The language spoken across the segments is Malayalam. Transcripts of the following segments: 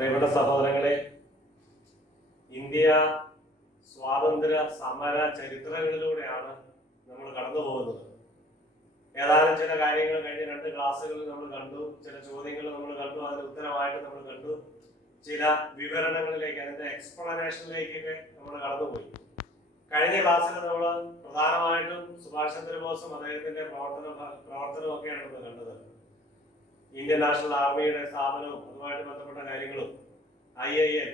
പ്രിയപ്പെട്ട സഹോദരങ്ങളെ, ഇന്ത്യ സ്വാതന്ത്ര്യ സമര ചരിത്രങ്ങളിലൂടെയാണ് നമ്മൾ കടന്നു പോകുന്നത്. ഏതാനും ചില കാര്യങ്ങൾ കഴിഞ്ഞ 2 ക്ലാസ്സുകളിൽ നമ്മൾ കണ്ടു, ചില ചോദ്യങ്ങൾ നമ്മൾ കണ്ടു, അതിന് ഉത്തരമായിട്ട് നമ്മൾ കണ്ടു, ചില വിവരണങ്ങളിലേക്ക്, അതിന്റെ എക്സ്പ്ലനേഷനിലേക്കൊക്കെ നമ്മൾ കടന്നുപോയി. കഴിഞ്ഞ ക്ലാസ്സിൽ നമ്മൾ പ്രധാനമായിട്ടും സുഭാഷ് ചന്ദ്രബോസും അദ്ദേഹത്തിന്റെ പ്രവർത്തനവും ഒക്കെയാണ് നമ്മൾ കണ്ടത്. ഇന്ത്യൻ നാഷണൽ ആർമിയുടെ സ്ഥാപനവും അതുമായിട്ട് ബന്ധപ്പെട്ട കാര്യങ്ങളും, IIL,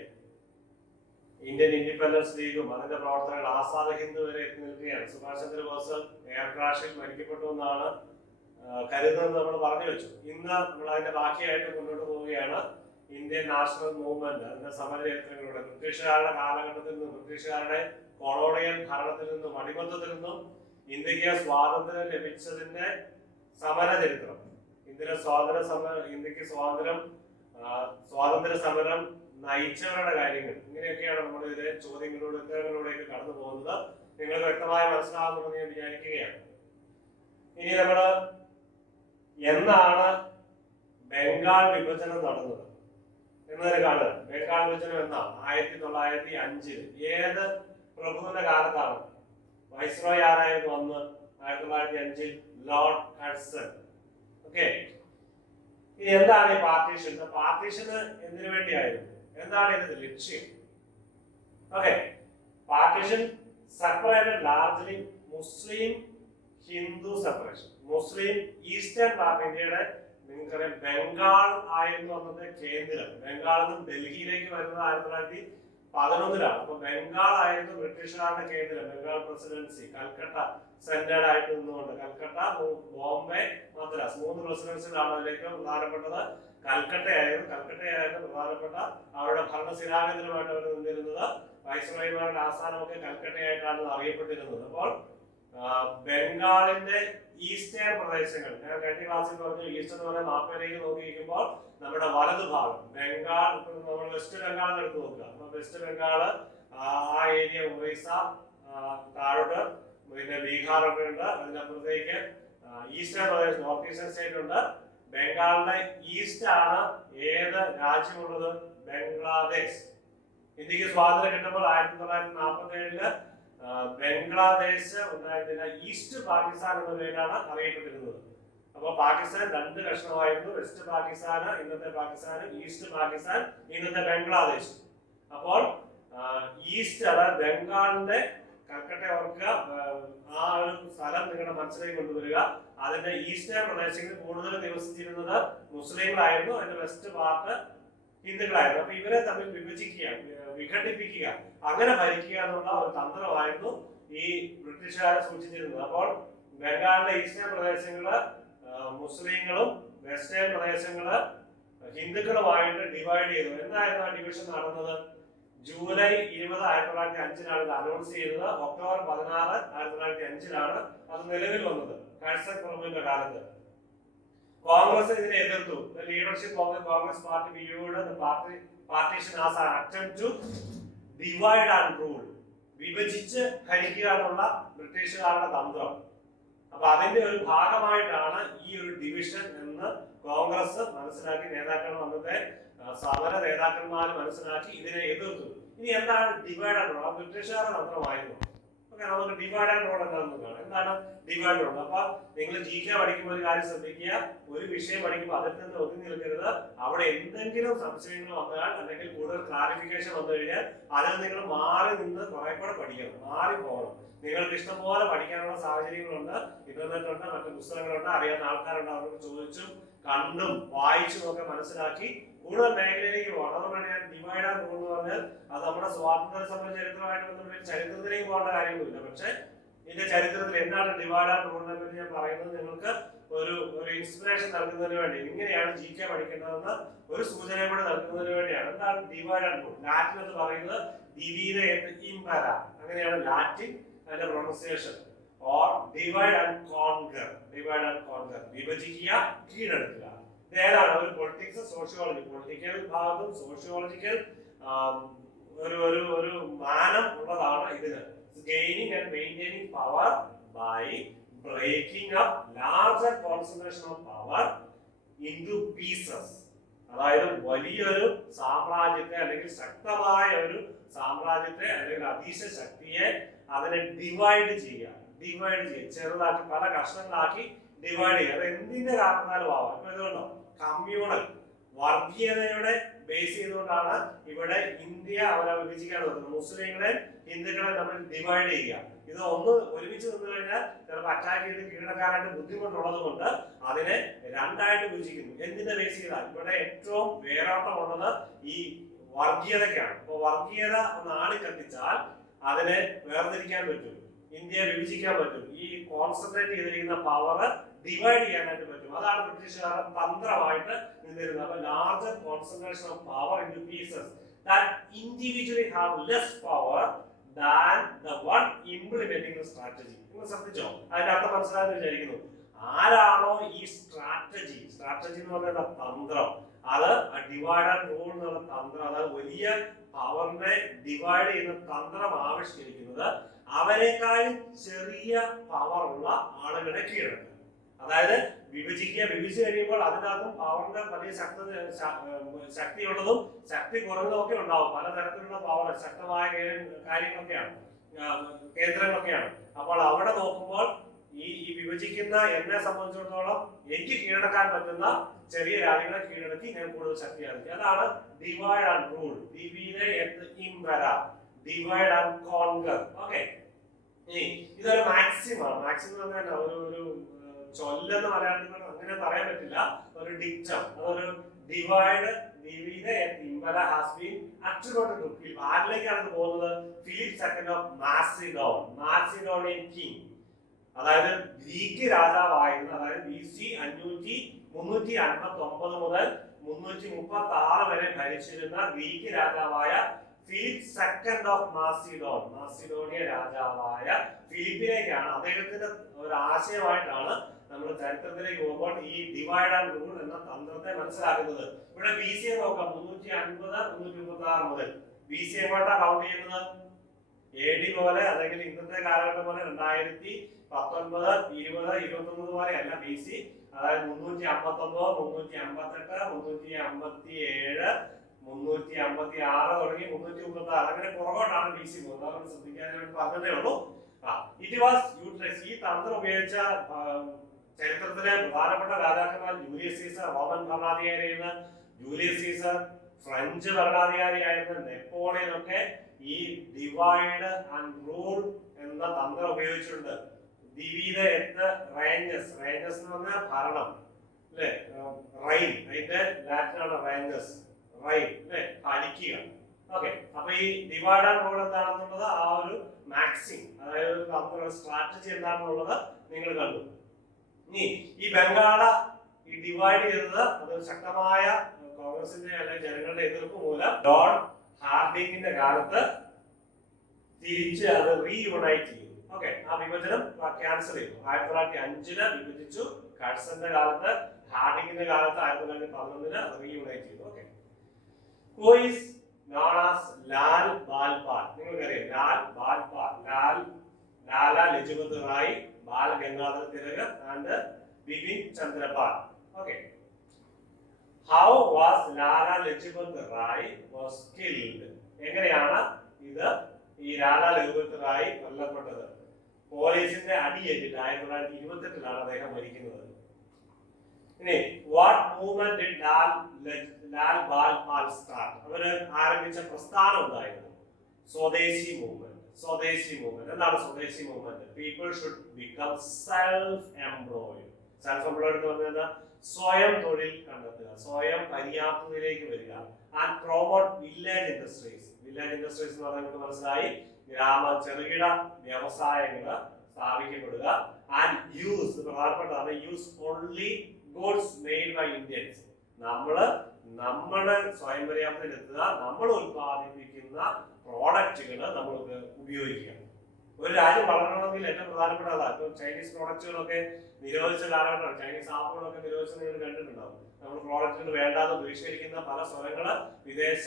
ഇന്ത്യൻ ഇൻഡിപെൻഡൻസ് ലീഗും അതിന്റെ പ്രവർത്തനങ്ങൾ, ആസാദ് ഹിന്ദ് വരെ എത്തി നിൽക്കുകയാണ്. സുഭാഷ് ചന്ദ്രബോസ് എയർ ക്രാഷിൽ മരിക്കപ്പെട്ടു എന്നാണ് കരുതുന്നത് നമ്മൾ പറഞ്ഞു വെച്ചു. ഇന്ന് നമ്മൾ അതിന്റെ ബാക്കിയായിട്ട് മുന്നോട്ട് പോവുകയാണ്. ഇന്ത്യൻ നാഷണൽ മൂവ്മെന്റ്, അതിന്റെ സമരചരിത്രങ്ങളുടെ, ബ്രിട്ടീഷുകാരുടെ കാലഘട്ടത്തിൽ നിന്നും, ബ്രിട്ടീഷുകാരുടെ കൊളോണിയൽ ഭരണത്തിൽ നിന്നും, അടിമത്തത്തിൽ നിന്നും ഇന്ത്യക്ക് സ്വാതന്ത്ര്യം ലഭിച്ചതിന്റെ സമര ചരിത്രം, ഇന്ത്യക്ക് സ്വാതന്ത്ര്യ സമരം നയിച്ചവരുടെ കാര്യങ്ങൾ, ഇങ്ങനെയൊക്കെയാണ് നമ്മൾ ഇതിലെ ചോദ്യങ്ങളിലൂടെ ഉത്തരങ്ങളിലൂടെയൊക്കെ കടന്നു പോകുന്നത്. നിങ്ങൾക്ക് വ്യക്തമായി മനസ്സിലാകുമെന്ന് ഞാൻ വിചാരിക്കുകയാണ്. ഇനി നമ്മൾ എന്നാണ് ബംഗാൾ വിഭജനം നടന്നത് എന്നതിനെ കാണുക. ബംഗാൾ വിഭജനം എന്നാണ് 1905. ഏത് പ്രഭുവിന്റെ കാലത്താണ്? വൈസ്രോയ് ആരായിരുന്നു അന്ന്? 1905 ലോർഡ് കഴ്സൺ. ഓക്കെ, ഇനി എന്താണ് ഈ പാർട്ടീഷൻ? പാർട്ടീഷന് എന്തിനു വേണ്ടിയായിരുന്നു? എന്താണ് ഇതിന്റെ ലക്ഷ്യം? ഓക്കെ, പാർട്ടീഷൻ സെപ്പറേറ്റഡ് ലാർജ്ലി മുസ്ലിം ഹിന്ദു സെപ്പറേഷൻ. മുസ്ലിം ഈസ്റ്റേൺ പാർട്ട്, ഇന്ത്യയുടെ നിങ്ങൾക്കറിയാം ബംഗാൾ ആയിരുന്നു അന്നത്തെ കേന്ദ്രം. ബംഗാളിൽ നിന്ന് ഡൽഹിയിലേക്ക് വരുന്നത് 1911. അപ്പൊ ബംഗാൾ ആയിരുന്നു ബ്രിട്ടീഷുകാരുടെ കേന്ദ്രം. ബംഗാൾ പ്രസിഡൻസി കൽക്കട്ട സെന്റേഡ് ആയിട്ട് നിന്നുകൊണ്ട്, കൽക്കട്ട, ബോംബെ, മദ്രാസ് 3 പ്രസിഡൻസിലാണ്. അതിലേക്ക് പ്രധാനപ്പെട്ടത് കൽക്കട്ടയായിരുന്നു പ്രധാനപ്പെട്ട അവരുടെ ഭരണശിലാകേന്ദ്രമായിട്ട് അവർ നിന്നിരുന്നത്. വൈസ്രോയിമാരുടെ ആസ്ഥാനമൊക്കെ കൽക്കട്ടയായിട്ടാണ് അറിയപ്പെട്ടിരുന്നത്. അപ്പോൾ ബംഗാളിന്റെ ഈസ്റ്റേൺ പ്രദേശങ്ങൾ, ഞാൻ കഴിഞ്ഞ ക്ലാസ്സിൽ പറഞ്ഞു, ഈസ്റ്റ് എന്ന് പറയുന്ന മാപ്പിലേക്ക് നോക്കിയിരിക്കുമ്പോൾ നമ്മുടെ വലതുഭാഗം ബംഗാൾ, നമ്മൾ വെസ്റ്റ് ബംഗാൾ എടുത്ത് നോക്കുക. അപ്പൊ വെസ്റ്റ് ബംഗാള്, ആ ഏരിയ, ഒറീസ, താഴോട്ട് പിന്നെ ബീഹാർ ഒക്കെ ഉണ്ട്. അതിനപ്പുറത്തേക്ക് ഈസ്റ്റേൺ പ്രദേശം, നോർത്ത് ഈസ്റ്റേൺ സ്റ്റേറ്റ് ഉണ്ട്. ബംഗാളിന്റെ ഈസ്റ്റ് ആണ് ഏത് രാജ്യമുള്ളത്? ബംഗ്ലാദേശ്. ഇന്ത്യക്ക് സ്വാതന്ത്ര്യം കിട്ടുമ്പോൾ 1947 ബംഗ്ലാദേശ് ഉണ്ടായിരുന്നില്ല. ഈസ്റ്റ് പാകിസ്ഥാൻ എന്ന പേരാണ് അറിയപ്പെട്ടിരുന്നത്. അപ്പൊ പാകിസ്ഥാൻ 2 കഷ്ണമായിരുന്നു. വെസ്റ്റ് പാകിസ്ഥാൻ, ഇന്നത്തെ പാകിസ്ഥാനും, ഈസ്റ്റ് പാകിസ്ഥാൻ, ഇന്നത്തെ ബംഗ്ലാദേശ്. അപ്പോൾ ഈസ്റ്റ്, അതായത് ബംഗാളിന്റെ കൽക്കട്ട ഓർക്കുക, ആ ഒരു സ്ഥലം നിങ്ങളുടെ മനസ്സിലേക്ക് കൊണ്ടുവരിക. അതിന്റെ ഈസ്റ്റേൺ പ്രദേശങ്ങളിൽ കൂടുതൽ നിവസിച്ചിരുന്നത് മുസ്ലിങ്ങളായിരുന്നു. അതിന്റെ വെസ്റ്റ് പാർട്ട് ഹിന്ദുക്കളായിരുന്നു. അപ്പൊ ഇവരെ തമ്മിൽ വിഘടിപ്പിക്കുക, അങ്ങനെ ഭരിക്കുക എന്നുള്ള ഒരു തന്ത്രമായിരുന്നു ഈ ബ്രിട്ടീഷുകാരെ സൂക്ഷിച്ചിരുന്നത്. അപ്പോൾ ബംഗാളിലെ ഈസ്റ്റേൺ പ്രദേശങ്ങള് മുസ്ലിങ്ങളും വെസ്റ്റേൺ പ്രദേശങ്ങള് ഹിന്ദുക്കളുമായിട്ട് ഡിവൈഡ് ചെയ്തു. എന്തായിരുന്നു ആ ഡിവിഷൻ നടന്നത്? ജൂലൈ 20, 1905 ഇത് അനൗൺസ് ചെയ്തത്. ഒക്ടോബർ 16, 1905 അത് നിലവിൽ വന്നത്, കഴ്സൺ പ്രഭുവിന്റെ കാലത്ത്. കോൺഗ്രസ് ഇതിനെ എതിർത്തു. The leadership of the Congress party viewed the partition as an attempt to divide and rule. വിഭജിച്ച് ഭരിക്കുക എന്നുള്ള ബ്രിട്ടീഷുകാരുടെ തന്ത്രം. അപ്പൊ അതിന്റെ ഒരു ഭാഗമായിട്ടാണ് ഈ ഒരു ഡിവിഷൻ എന്ന് കോൺഗ്രസ് മനസ്സിലാക്കി, നേതാക്കളും അന്നത്തെ സമര നേതാക്കന്മാർ മനസ്സിലാക്കി ഇതിനെ എതിർത്തു. ഇനി എന്താണ് ഡിവൈഡ് ആൻഡ് റൂൾ? ബ്രിട്ടീഷുകാരുടെ തന്ത്രമായിരുന്നു. നമുക്ക് ഡിവൈഡ് ആൻഡ് റൂൾ എന്താണെന്ന് കാണാം. എന്താണ് ഡിവൈഡ് റൂൾ? അപ്പൊ നിങ്ങൾ GK പഠിക്കുമ്പോൾ ഒരു കാര്യം ശ്രദ്ധിക്കുക, ഒരു വിഷയം പഠിക്കുമ്പോൾ അതിൽ നിന്ന് ഒതുങ്ങി നിൽക്കരുത്. അവിടെ എന്തെങ്കിലും സംശയങ്ങൾ വന്നാൽ, അല്ലെങ്കിൽ കൂടുതൽ ക്ലാരിഫിക്കേഷൻ വന്നു കഴിഞ്ഞാൽ അതിൽ നിങ്ങൾ മാറി നിന്ന് കുറെ കൂടെ പഠിക്കണം, മാറി പോകണം. നിങ്ങൾക്ക് ഇഷ്ടംപോലെ പഠിക്കാനുള്ള സാഹചര്യങ്ങളുണ്ട്, ഇന്റർനെറ്റ് ഉണ്ട്, മറ്റു പുസ്തകങ്ങളുണ്ട്, അറിയാവുന്ന ആൾക്കാരുണ്ട്. അവർക്ക് ചോദിച്ചും കണ്ടും വായിച്ചും ഒക്കെ മനസ്സിലാക്കി കൂടുതൽ മേഖലയിലേക്ക് പോകണം. അതുകൊണ്ടാണ് ഞാൻ ഡിവൈഡ് ആൻഡ് റൂൾ എന്ന് പറഞ്ഞാൽ അത് നമ്മുടെ സ്വാതന്ത്ര്യ സമര ചരിത്രമായിട്ട് ബന്ധപ്പെട്ട് ചരിത്രത്തിലേക്ക് പോകേണ്ട കാര്യമൊന്നുമില്ല. പക്ഷെ ഇതിന്റെ ചരിത്രത്തിൽ എന്താണ് ഡിവൈഡ് ആൻഡ് റൂളിനെ പറ്റി ഞാൻ പറയുന്നത് നിങ്ങൾക്ക് ഒരു ഇൻസ്പിറേഷൻ നൽകുന്നതിന് വേണ്ടി, ഇങ്ങനെയാണ് GK പഠിക്കേണ്ടതെന്ന് ഒരു സൂചന കൂടെ നൽകുന്നതിന് വേണ്ടിയാണ്. എന്താണ് ഡിവൈഡ് ആൻഡ് റൂൾ? ലാറ്റിൻ എന്ന് പറയുന്നത് divide et impera, അങ്ങനെയാണ് ലാറ്റിൻ അതിന്റെ pronunciation. Or divide and conquer, വിഭജിക്കുക, കീഴടക്കുക. ഏതാണ് ഒരു പൊളിറ്റിക്സ്, സോഷ്യോളജി, പൊളിറ്റിക്കൽ ഭാഗത്തും സോഷ്യോളജിക്കൽ ഒരു മാനം ഉള്ളതാണ് ഇതിന്. Gaining and maintaining power by breaking up larger concentration of power into pieces. അതായത് വലിയൊരു സാമ്രാജ്യത്തെ അല്ലെങ്കിൽ ശക്തമായ ഒരു സാമ്രാജ്യത്തെ അല്ലെങ്കിൽ അതീശ ശക്തിയെ അതിനെ ഡിവൈഡ് ചെയ്യുക, ചെറുതാക്കി പല കഷ്ണങ്ങളാക്കി ഡിവൈഡ് ചെയ്യുക. അത് എന്തിന്റെ കാരണത്താലും ആവാം. ഇപ്പൊ ഇതുകൊണ്ടോ കമ്മ്യൂണൽ വർഗീയതയുടെ ബേസ് ചെയ്തുകൊണ്ടാണ് ഇവിടെ ഇന്ത്യ അവരെ വിഭജിക്കാൻ നോക്കുന്നത്. മുസ്ലിങ്ങളെ ഹിന്ദുക്കളെ നമ്മൾ ഡിവൈഡ് ചെയ്യുക. ഇത് ഒന്ന് ഒരുമിച്ച് നിന്ന് കഴിഞ്ഞാൽ ചിലപ്പോൾ അറ്റാക്ക് ചെയ്ത് കീഴടക്കാനായിട്ട് ബുദ്ധിമുട്ടുള്ളത് കൊണ്ട് അതിനെ രണ്ടായിട്ട് വിഭജിക്കുന്നു. എന്തിന്റെ ബേസ് ചെയ്താൽ ഇവിടെ ഏറ്റവും വേരോട്ടമുള്ളത് ഈ വർഗീയതയ്ക്കാണ്. അപ്പൊ വർഗീയത ഒന്ന് ആളി കത്തിച്ചാൽ അതിനെ വേർതിരിക്കാൻ പറ്റും, ഇന്ത്യയെ വിഭജിക്കാൻ പറ്റും, ഈ കോൺസെൻട്രേറ്റ് ചെയ്തിരിക്കുന്ന പവർ ഡിവൈഡ് ചെയ്യാനായിട്ട് പറ്റും. അതാണ് ബ്രിട്ടീഷുകാർ തന്ത്രമായിട്ട് നിന്നിരുന്നത്. അപ്പൊ larger concentration of power in two pieces that individually have less power than the one implementing the strategy. നിങ്ങൾ ശ്രദ്ധിച്ചോ? അതിന്റെ അർത്ഥം മനസ്സിലായെന്ന് വിചാരിക്കുന്നു. ആരാണോ ഈ സ്ട്രാറ്റജി എന്ന് പറയുന്ന തന്ത്രം, അത് ഡിവൈഡ് ആൻഡ് റൂൾ എന്നുള്ള തന്ത്രം, അതായത് വലിയ പവറിനെ ഡിവൈഡ് ചെയ്യുന്ന തന്ത്രം ആവിഷ്കരിക്കുന്നത്, അവരെക്കാളും ചെറിയ പവർ ഉള്ള ആളുകളെ കീഴടക്കുക. അതായത് വിഭജിച്ചു കഴിയുമ്പോൾ അതിനകത്തും പവറിന്റെ വലിയ ശക്തിയുള്ളതും ശക്തി കുറഞ്ഞതും ഒക്കെ ഉണ്ടാവും. പലതരത്തിലുള്ള പവർ ശക്തമായ കാര്യങ്ങളൊക്കെയാണ്, കേന്ദ്രങ്ങളൊക്കെയാണ്. അപ്പോൾ അവിടെ നോക്കുമ്പോൾ ഈ വിഭജിക്കുന്ന എന്നെ സംബന്ധിച്ചിടത്തോളം എനിക്ക് കീഴടക്കാൻ പറ്റുന്ന ചെറിയ രാജ്യങ്ങളെ കീഴടക്കി ഞാൻ കൂടുതൽ ശക്തിയാക്കി. അതാണ് divide and rule, divide and conquer. Okay, ഇതൊരു മാക്സിമാണ്. മാക്സിമം എന്ന് പറഞ്ഞാൽ ഒരു ചൊല്ലെന്ന് മലയാളത്തിൽ അങ്ങനെ പറയാൻ പറ്റില്ല, ഒരു ഡിക്റ്റം. അതൊരു ഡിവൈഡ് ആരിലേക്കാണ് പോകുന്നത്? Philip second of Macedonian king, അതായത് ഗ്രീക്ക് രാജാവായിരുന്നു. അതായത് BC 359 മുതൽ 336 വരെ ഭരിച്ചിരുന്ന ഗ്രീക്ക് രാജാവായ ഫിലിപ്പ് സെക്കൻഡ് ഓഫ് മാസിഡോണിയ രാജാവായ ഫിലിപ്പിലേക്കാണ്, അദ്ദേഹത്തിന്റെ ഒരു ആശയമായിട്ടാണ് നമ്മൾ ചരിത്രത്തിലേക്ക് പോകുമ്പോൾ ഈ ഡിവൈഡ് ആൻഡ് റൂൾ എന്ന തന്ത്രത്തെ മനസ്സിലാക്കുന്നത്. ഇവിടെ BC നോക്കാം, 350 336 മുതൽ. BC എങ്ങോട്ടാ കൗണ്ട് ചെയ്യുന്നത്? AD പോലെ അല്ലെങ്കിൽ ഇന്നത്തെ കാലഘട്ടം പോലെ 2019, 20, 21 പോലെ അല്ല BC. അതായത് 359, 358, 357, 356 തുടങ്ങി 336 അങ്ങനെ പുറകോട്ടാണ് BC പോകുന്നത്. അതൊന്ന് ശ്രദ്ധിക്കാനായിട്ട് പറഞ്ഞതേ ഉള്ളൂ. It was utilise. ഈ തന്ത്രം ഉപയോഗിച്ച ചരിത്രത്തിലെ പ്രധാനപ്പെട്ട രാജാക്കന്മാർ ജൂലിയസ് സീസർ റോമൻ ഭരണാധികാരിയായിരുന്ന ജൂലിയസ് സീസർ, ഫ്രഞ്ച് ഭരണാധികാരിയായിരുന്ന നെപ്പോളിയൻ ഒക്കെ ഈ ഡിവൈഡ് ആൻഡ് റൂൾ എന്ന തന്ത്രം ഉപയോഗിച്ചിട്ടുണ്ട്. റേഞ്ചസ് എന്ന് പറഞ്ഞാൽ ഭരണം അല്ലെ, റൈൻ, അതിന്റെ ലാറ്റിനാണ് റേഞ്ചസ്, റൈൻ അല്ലെ, ഭരിക്കുക. ഓക്കെ, അപ്പൊ ഈ ഡിവൈഡ് ആൻഡ് റൂൾ എന്താണെന്നുള്ളത് ആ ഒരു മാക്സിം, അതായത് സ്ട്രാറ്റജി എന്താണെന്നുള്ളത് നിങ്ങൾ കണ്ടു. ഇനി ഈ ബംഗാള ഈ ഡിവൈഡ് ചെയ്തത് അത് ശക്തമായ കോൺഗ്രസിന്റെ അല്ലെങ്കിൽ ജനങ്ങളുടെ എതിർപ്പ് മൂലം ലോർഡ് ഹാർഡിങ്ങിന്റെ കാലത്ത് തിരിച്ച് അത് റീയൂണൈറ്റ് ചെയ്തു. ഓക്കെ, ആ വിഭജനം ക്യാൻസൽ ചെയ്തു. 1905 വിഭജിച്ചു. കഴ്സന്റെ കാലത്ത്, ഹാർഡിങ്ങിന്റെ കാലത്ത് 1911 റീയൂണൈറ്റ് ചെയ്തു. Okay, who is known as Lal ബാൽപാൽ? നിങ്ങൾക്കറിയാം ലാല ലജ്പത് റായ്, ബാൽ Gangadhar Tilak and Bipin Chandra Pal. Okay, how was Lala Lajpat Rai was killed? എങ്ങനെയാണ് ഈ ലാല ലജ്പത് റായ് കൊല്ലപ്പെട്ടത്? പോലീസിന്റെ അടിയേറ്റിട്ട് 1928 അദ്ദേഹം മരിക്കുന്നത്. ഇനി what movement did Lal ബാൽപാൽ start? അവര് ആരംഭിച്ച പ്രസ്ഥാനം ഉണ്ടായിരുന്നു സ്വദേശി മൂവ്മെന്റ്. എന്താണ് സ്വദേശി movement? People should become self employed എന്ന് പറഞ്ഞാൽ സ്വയം തൊഴിൽ കണ്ടെത്തുക, സ്വയം പര്യാപ്തതയിലേക്ക് വരിക. ആൻഡ് പ്രൊമോട്ട് വില്ലേജ് ഇൻഡസ്ട്രീസ് എന്ന് പറഞ്ഞാൽ നമുക്ക് മനസ്സിലായി, ചെറുകിട വ്യവസായങ്ങൾ സ്ഥാപിക്കപ്പെടുക. ആൻഡ് യൂസ്, പ്രധാനപ്പെട്ടതാണ്, use only goods made by Indians. നമ്മുടെ സ്വയം പര്യാപ്തതയിലെത്തുക, നമ്മൾ ഉത്പാദിപ്പിക്കുന്ന പ്രോഡക്റ്റുകൾ നമ്മൾ ഉപയോഗിക്കുക. ഒരു രാജ്യം വളരണമെങ്കിൽ ഏറ്റവും പ്രധാനപ്പെട്ട അതാണ്. ഇപ്പൊ ചൈനീസ് പ്രോഡക്റ്റുകളൊക്കെ നിരോധിച്ച കാലഘട്ടമാണ്. ചൈനീസ് ആപ്പുകളൊക്കെ നിരോധിച്ചത് നിങ്ങൾ കണ്ടിട്ടുണ്ടാവും. നമ്മൾ പ്രോഡക്റ്റുകൾ വേണ്ടാതെ ബഹിഷ്കരിക്കുന്ന പല സ്വരങ്ങള് വിദേശ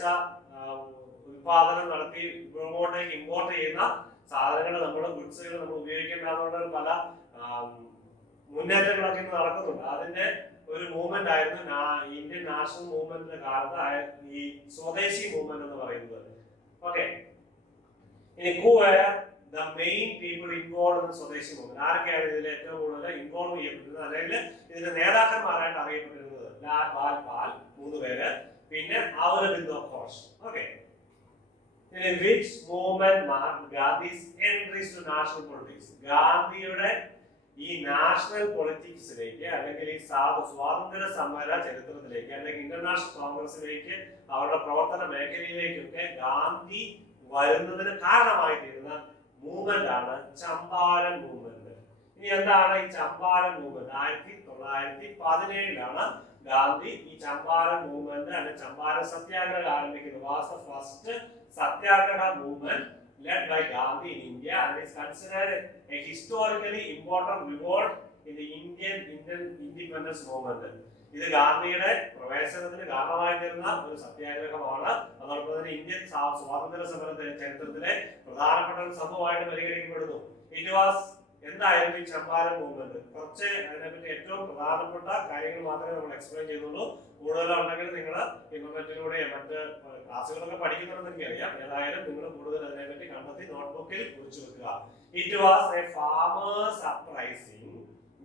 ഉത്പാദനം നടത്തി ഇങ്ങോട്ടേക്ക് ഇമ്പോർട്ട് ചെയ്യുന്ന സാധനങ്ങൾ, നമ്മുടെ ഗുഡ്സുകൾ നമ്മൾ ഉപയോഗിക്കേണ്ടതുകൊണ്ട് പല മുന്നേറ്റങ്ങളൊക്കെ ഇന്ന് നടക്കുന്നുണ്ട്. അതിന്റെ ഒരു മൂവ്മെന്റ് ആയിരുന്നു ഇന്ത്യൻ നാഷണൽ മൂവ്മെന്റിന്റെ കാലത്ത് ഈ സ്വദേശി മൂവ്മെന്റ് എന്ന് പറയുന്നത്. ഓക്കെ, ഇനി who were the main people involved in സ്വദേശി മൂവ്മെന്റ്? ആരൊക്കെയാണ് ഇതിൽ ഏറ്റവും കൂടുതൽ ഇൻവോൾവ് ചെയ്യപ്പെട്ടിരുന്നത്, അല്ലെങ്കിൽ ഇതിന്റെ നേതാക്കന്മാരായിട്ട് അറിയപ്പെട്ടിരുന്നത്? ലാൽ ബാൽ പാൽ 3 പേര്, പിന്നെ Aurobindo Ghosh. Okay, which movement marked Gandhi's entries to national politics? ഗാന്ധിയുടെ ഈ നാഷണൽ പൊളിറ്റിക്സിലേക്ക്, അല്ലെങ്കിൽ ഈ സ്വാതന്ത്ര്യ സമര ചരിത്രത്തിലേക്ക്, അല്ലെങ്കിൽ ഇന്റർനാഷണൽ കോൺഗ്രസിലേക്ക്, അവരുടെ പ്രവർത്തന മേഖലയിലേക്കൊക്കെ ഗാന്ധി വരുന്നതിന് കാരണമായി തീരുന്ന മൂവ്മെന്റ് ആണ് ചമ്പാരൻ മൂവ്മെന്റ്. ഇനി എന്താണ് ഈ ചമ്പാരൻ മൂവ്മെന്റ്? 1917 ഗാന്ധി ഈ ചമ്പാരൻ മൂവ്മെന്റ് അല്ലെങ്കിൽ ചമ്പാരൻ സത്യാഗ്രഹം ആരംഭിക്കുന്നത്. Was the first Satyagraha movement led by Gandhi in India and is considered a historically important revolt in the Indian independence movement. ഇത് ഗാന്ധിയുടെ പ്രവേശനത്തിന് കാരണമായി തീർന്ന ഒരു സത്യാഗ്രഹമാണ്. അതോടൊപ്പം തന്നെ ഇന്ത്യൻ സ്വാതന്ത്ര്യ സമര ചരിത്രത്തിലെ പ്രധാനപ്പെട്ട ഒരു സംഭവമായിട്ട് പരിഗണിക്കപ്പെടുന്നു. ഇറ്റ് വാസ് എന്തായിരുന്നു ഈ ചമ്പാരൻ മൂവ്മെന്റ്? കുറച്ച് അതിനെപ്പറ്റി ഏറ്റവും പ്രധാനപ്പെട്ട കാര്യങ്ങൾ മാത്രമേ നമ്മൾ എക്സ്പ്ലെയിൻ ചെയ്യുന്നുള്ളൂ. കൂടുതലുണ്ടെങ്കിൽ നിങ്ങൾ ഇന്റർനെറ്റിലൂടെ മറ്റ് ക്ലാസ്സുകളൊക്കെ പഠിക്കുന്നുണ്ടെന്ന് എനിക്കറിയാം. ഏതായാലും നിങ്ങൾ കൂടുതൽ അതിനെപ്പറ്റി കണ്ടെത്തി നോട്ട്ബുക്കിൽ കുറിച്ചു വെക്കുക. It was A farmers uprising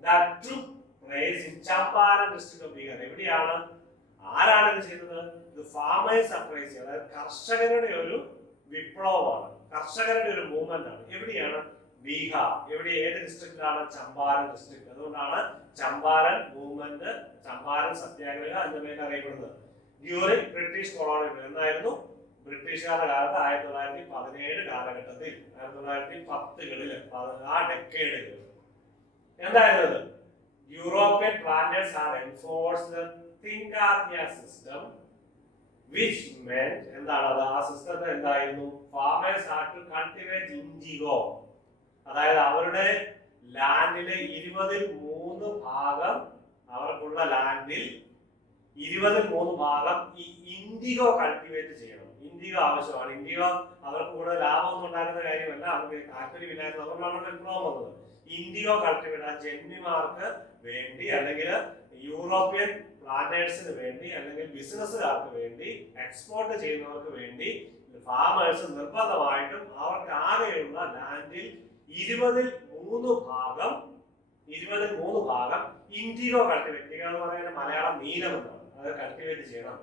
that took place in Champaran district of Bihar. എവിടെയാണ്, ആരാണ് ഇത് ചെയ്തത്? ഇത് ഫാമേഴ്സ് അപ്രൈസിംഗ്, അതായത് കർഷകരുടെ ഒരു വിപ്ലവമാണ്, കർഷകരുടെ ഒരു മൂവ്മെന്റ് ആണ്. എവിടെയാണ്? ബീഹാർ. ഏത് ഡിസ്ട്രിക്റ്റിലാണ്? ചമ്പാരൻ ഡിസ്ട്രിക്ട്. അതുകൊണ്ടാണ് ചമ്പാരൻ മൂവ്മെന്റ്, ചമ്പാരൻ സത്യാഗ്രഹ എന്ന പേരിൽ അറിയപ്പെടുന്നത്. ഡ്യൂറിംഗ് ബ്രിട്ടീഷ് കൊളോണിയൽ, എന്നായിരുന്നു? ബ്രിട്ടീഷുകാരുടെ കാലത്ത് 1917 കാലഘട്ടത്തിൽ, 1910കളിൽ, ആ ഡെക്കേഡിൽ എന്തായിരുന്നത്? European planters had enforced the tinkathia system which meant എന്താണ് അത്? ആ സിസ്റ്റത്തിൽ എന്തായിരുന്നു? Farmers had to cultivate indigo. അതായത് അവരുടെ ലാൻഡിലെ 23 ഭാഗം, അവർക്കുള്ള ലാൻഡിൽ 23 ഭാഗം ഈ ഇൻഡിഗോ കൾട്ടിവേറ്റ് ചെയ്യണം. ഇൻഡിഗോ ആവശ്യമാണ്. ഇൻഡിഗോ അവർക്ക് കൂടുതൽ ലാഭമൊന്നും ഉണ്ടാകുന്ന കാര്യമല്ല, അവർക്ക് താല്പര്യമില്ലായിരുന്നു. അതുകൊണ്ടാണ് വിപ്ലവം വന്നത്. ഇൻഡിഗോ കൾട്ടിവേറ്റ് ആ ജന്മിമാർക്ക് വേണ്ടി, അല്ലെങ്കിൽ യൂറോപ്യൻ പ്ലാന്റേഴ്സിന് വേണ്ടി, അല്ലെങ്കിൽ ബിസിനസ്സുകാർക്ക് വേണ്ടി, എക്സ്പോർട്ട് ചെയ്യുന്നവർക്ക് വേണ്ടി ഫാമേഴ്സ് നിർബന്ധമായിട്ടും അവർക്ക് ആകെയുള്ള ലാൻഡിൽ 23 ഭാഗം ഇൻഡിഗോ കൾട്ടിവേറ്റ് ചെയ്യുക എന്ന് പറയുന്നത് മലയാളം നീലം എന്നാണ്. അത് കൾട്ടിവേറ്റ് ചെയ്യണം.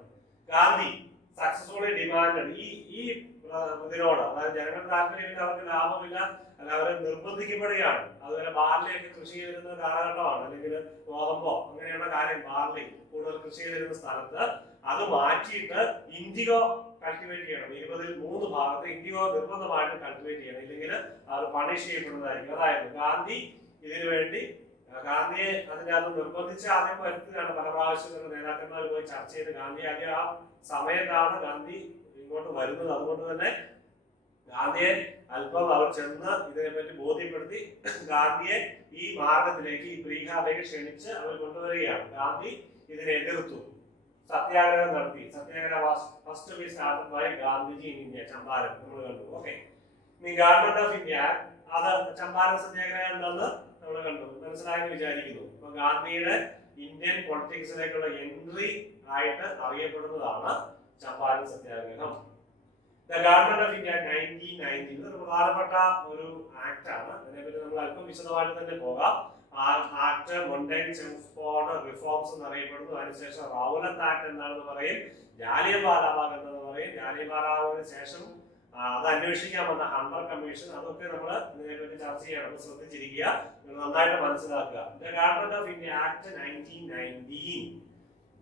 ഗാന്ധി സക്സസ്ഫുള്ളി ഡിമാൻഡ് ഈ ഇതിനോട്, അതായത് ജനങ്ങൾക്ക് താല്പര്യമില്ല, അവർക്ക് ലാഭമില്ല, അല്ല അവരെ നിർബന്ധിക്കപ്പെടുകയാണ്. അതുപോലെ ബാർലിയൊക്കെ കൃഷി ചെയ്തിരുന്ന കാലഘട്ടമാണ്, അല്ലെങ്കിൽ ഗോതമ്പോ അങ്ങനെയുള്ള കാര്യം, ബാർലി കൂടുതൽ കൃഷി ചെയ്തിരുന്ന സ്ഥലത്ത് അത് മാറ്റിയിട്ട് ഇൻഡിഗോ കൾട്ടിവേറ്റ് ചെയ്യണം. 23 ഭാഗത്ത് ഇൻഡിഗോ നിർബന്ധമായിട്ട് കൾട്ടിവേറ്റ് ചെയ്യണം, ഇല്ലെങ്കിൽ അവർ പണിഷ് ചെയ്യപ്പെടുന്നതായിരിക്കും. അതായത് ഗാന്ധി ഇതിനു വേണ്ടി, ഗാന്ധിയെ അതിന്റെ അത് നിർബന്ധിച്ച് ആദ്യം വരുത്തുകയാണ്. പല പ്രാവശ്യങ്ങളുടെ നേതാക്കന്മാർ പോയി ചർച്ച ചെയ്ത് ഗാന്ധി ആദ്യം ആ സമയത്താണ് ഗാന്ധി ഇങ്ങോട്ട് വരുന്നത്. അതുകൊണ്ട് തന്നെ ഗാന്ധിയെ അല്പം അവർ ചെന്ന് ഇതിനെപ്പറ്റി ബോധ്യപ്പെടുത്തി ഗാന്ധിയെ ഈ മാർഗത്തിലേക്ക്, ഈ ബീഹാറിലേക്ക് ക്ഷണിച്ച് അവർ കൊണ്ടുവരികയാണ്. ഗാന്ധി ഇതിനെ എതിർത്തു, സത്യാഗ്രഹം നടത്തി. Satyagraha first be started by Gandhiji in India, Champaran നമ്മൾ കണ്ടു. ഓക്കെ, ഇനി ഗവൺമെന്റ് ഓഫ് ഇന്ത്യ, അത് ചമ്പാരൻ സത്യാഗ്രഹം എന്താണെന്ന് നമ്മൾ കണ്ടു, മനസ്സിലായെന്ന് വിചാരിക്കുന്നു. അപ്പൊ ഗാന്ധിയുടെ ഇന്ത്യൻ പൊളിറ്റിക്സിലേക്കുള്ള എൻട്രി ആയിട്ട് അറിയപ്പെടുന്നതാണ് ചമ്പാരൻ സത്യാഗ്രഹം. ഗവൺമെന്റ് ഓഫ് ഇന്ത്യ 1919 ഒരു പ്രധാനപ്പെട്ട ഒരു ആക്ട് ആണ്. അതിനെപ്പറ്റി നമ്മൾ അല്പം വിശദമായിട്ട് തന്നെ പോകാം. ആ ആക്ട് മൊണ്ടൈൻ ചെംസ്ഫോർഡ് റിഫോംസ് എന്നറിയപ്പെടുന്നു. അതിനുശേഷം റൗലത്ത് ആക്ട് എന്താണെന്ന് പറയും, ജാലിയൻവാലാ ബാഗ് എന്ന് പറയും. ജാലിയൻവാലാബാഗിന് ശേഷം അത് അന്വേഷിക്കാൻ വന്ന ഹണ്ടർ കമ്മീഷൻ, അതൊക്കെ നമ്മൾ ഇതിനെപ്പറ്റി ചർച്ച ചെയ്യണം. ശ്രദ്ധിച്ചിരിക്കുക, നന്നായിട്ട് മനസ്സിലാക്കുക. Government of India act 1919,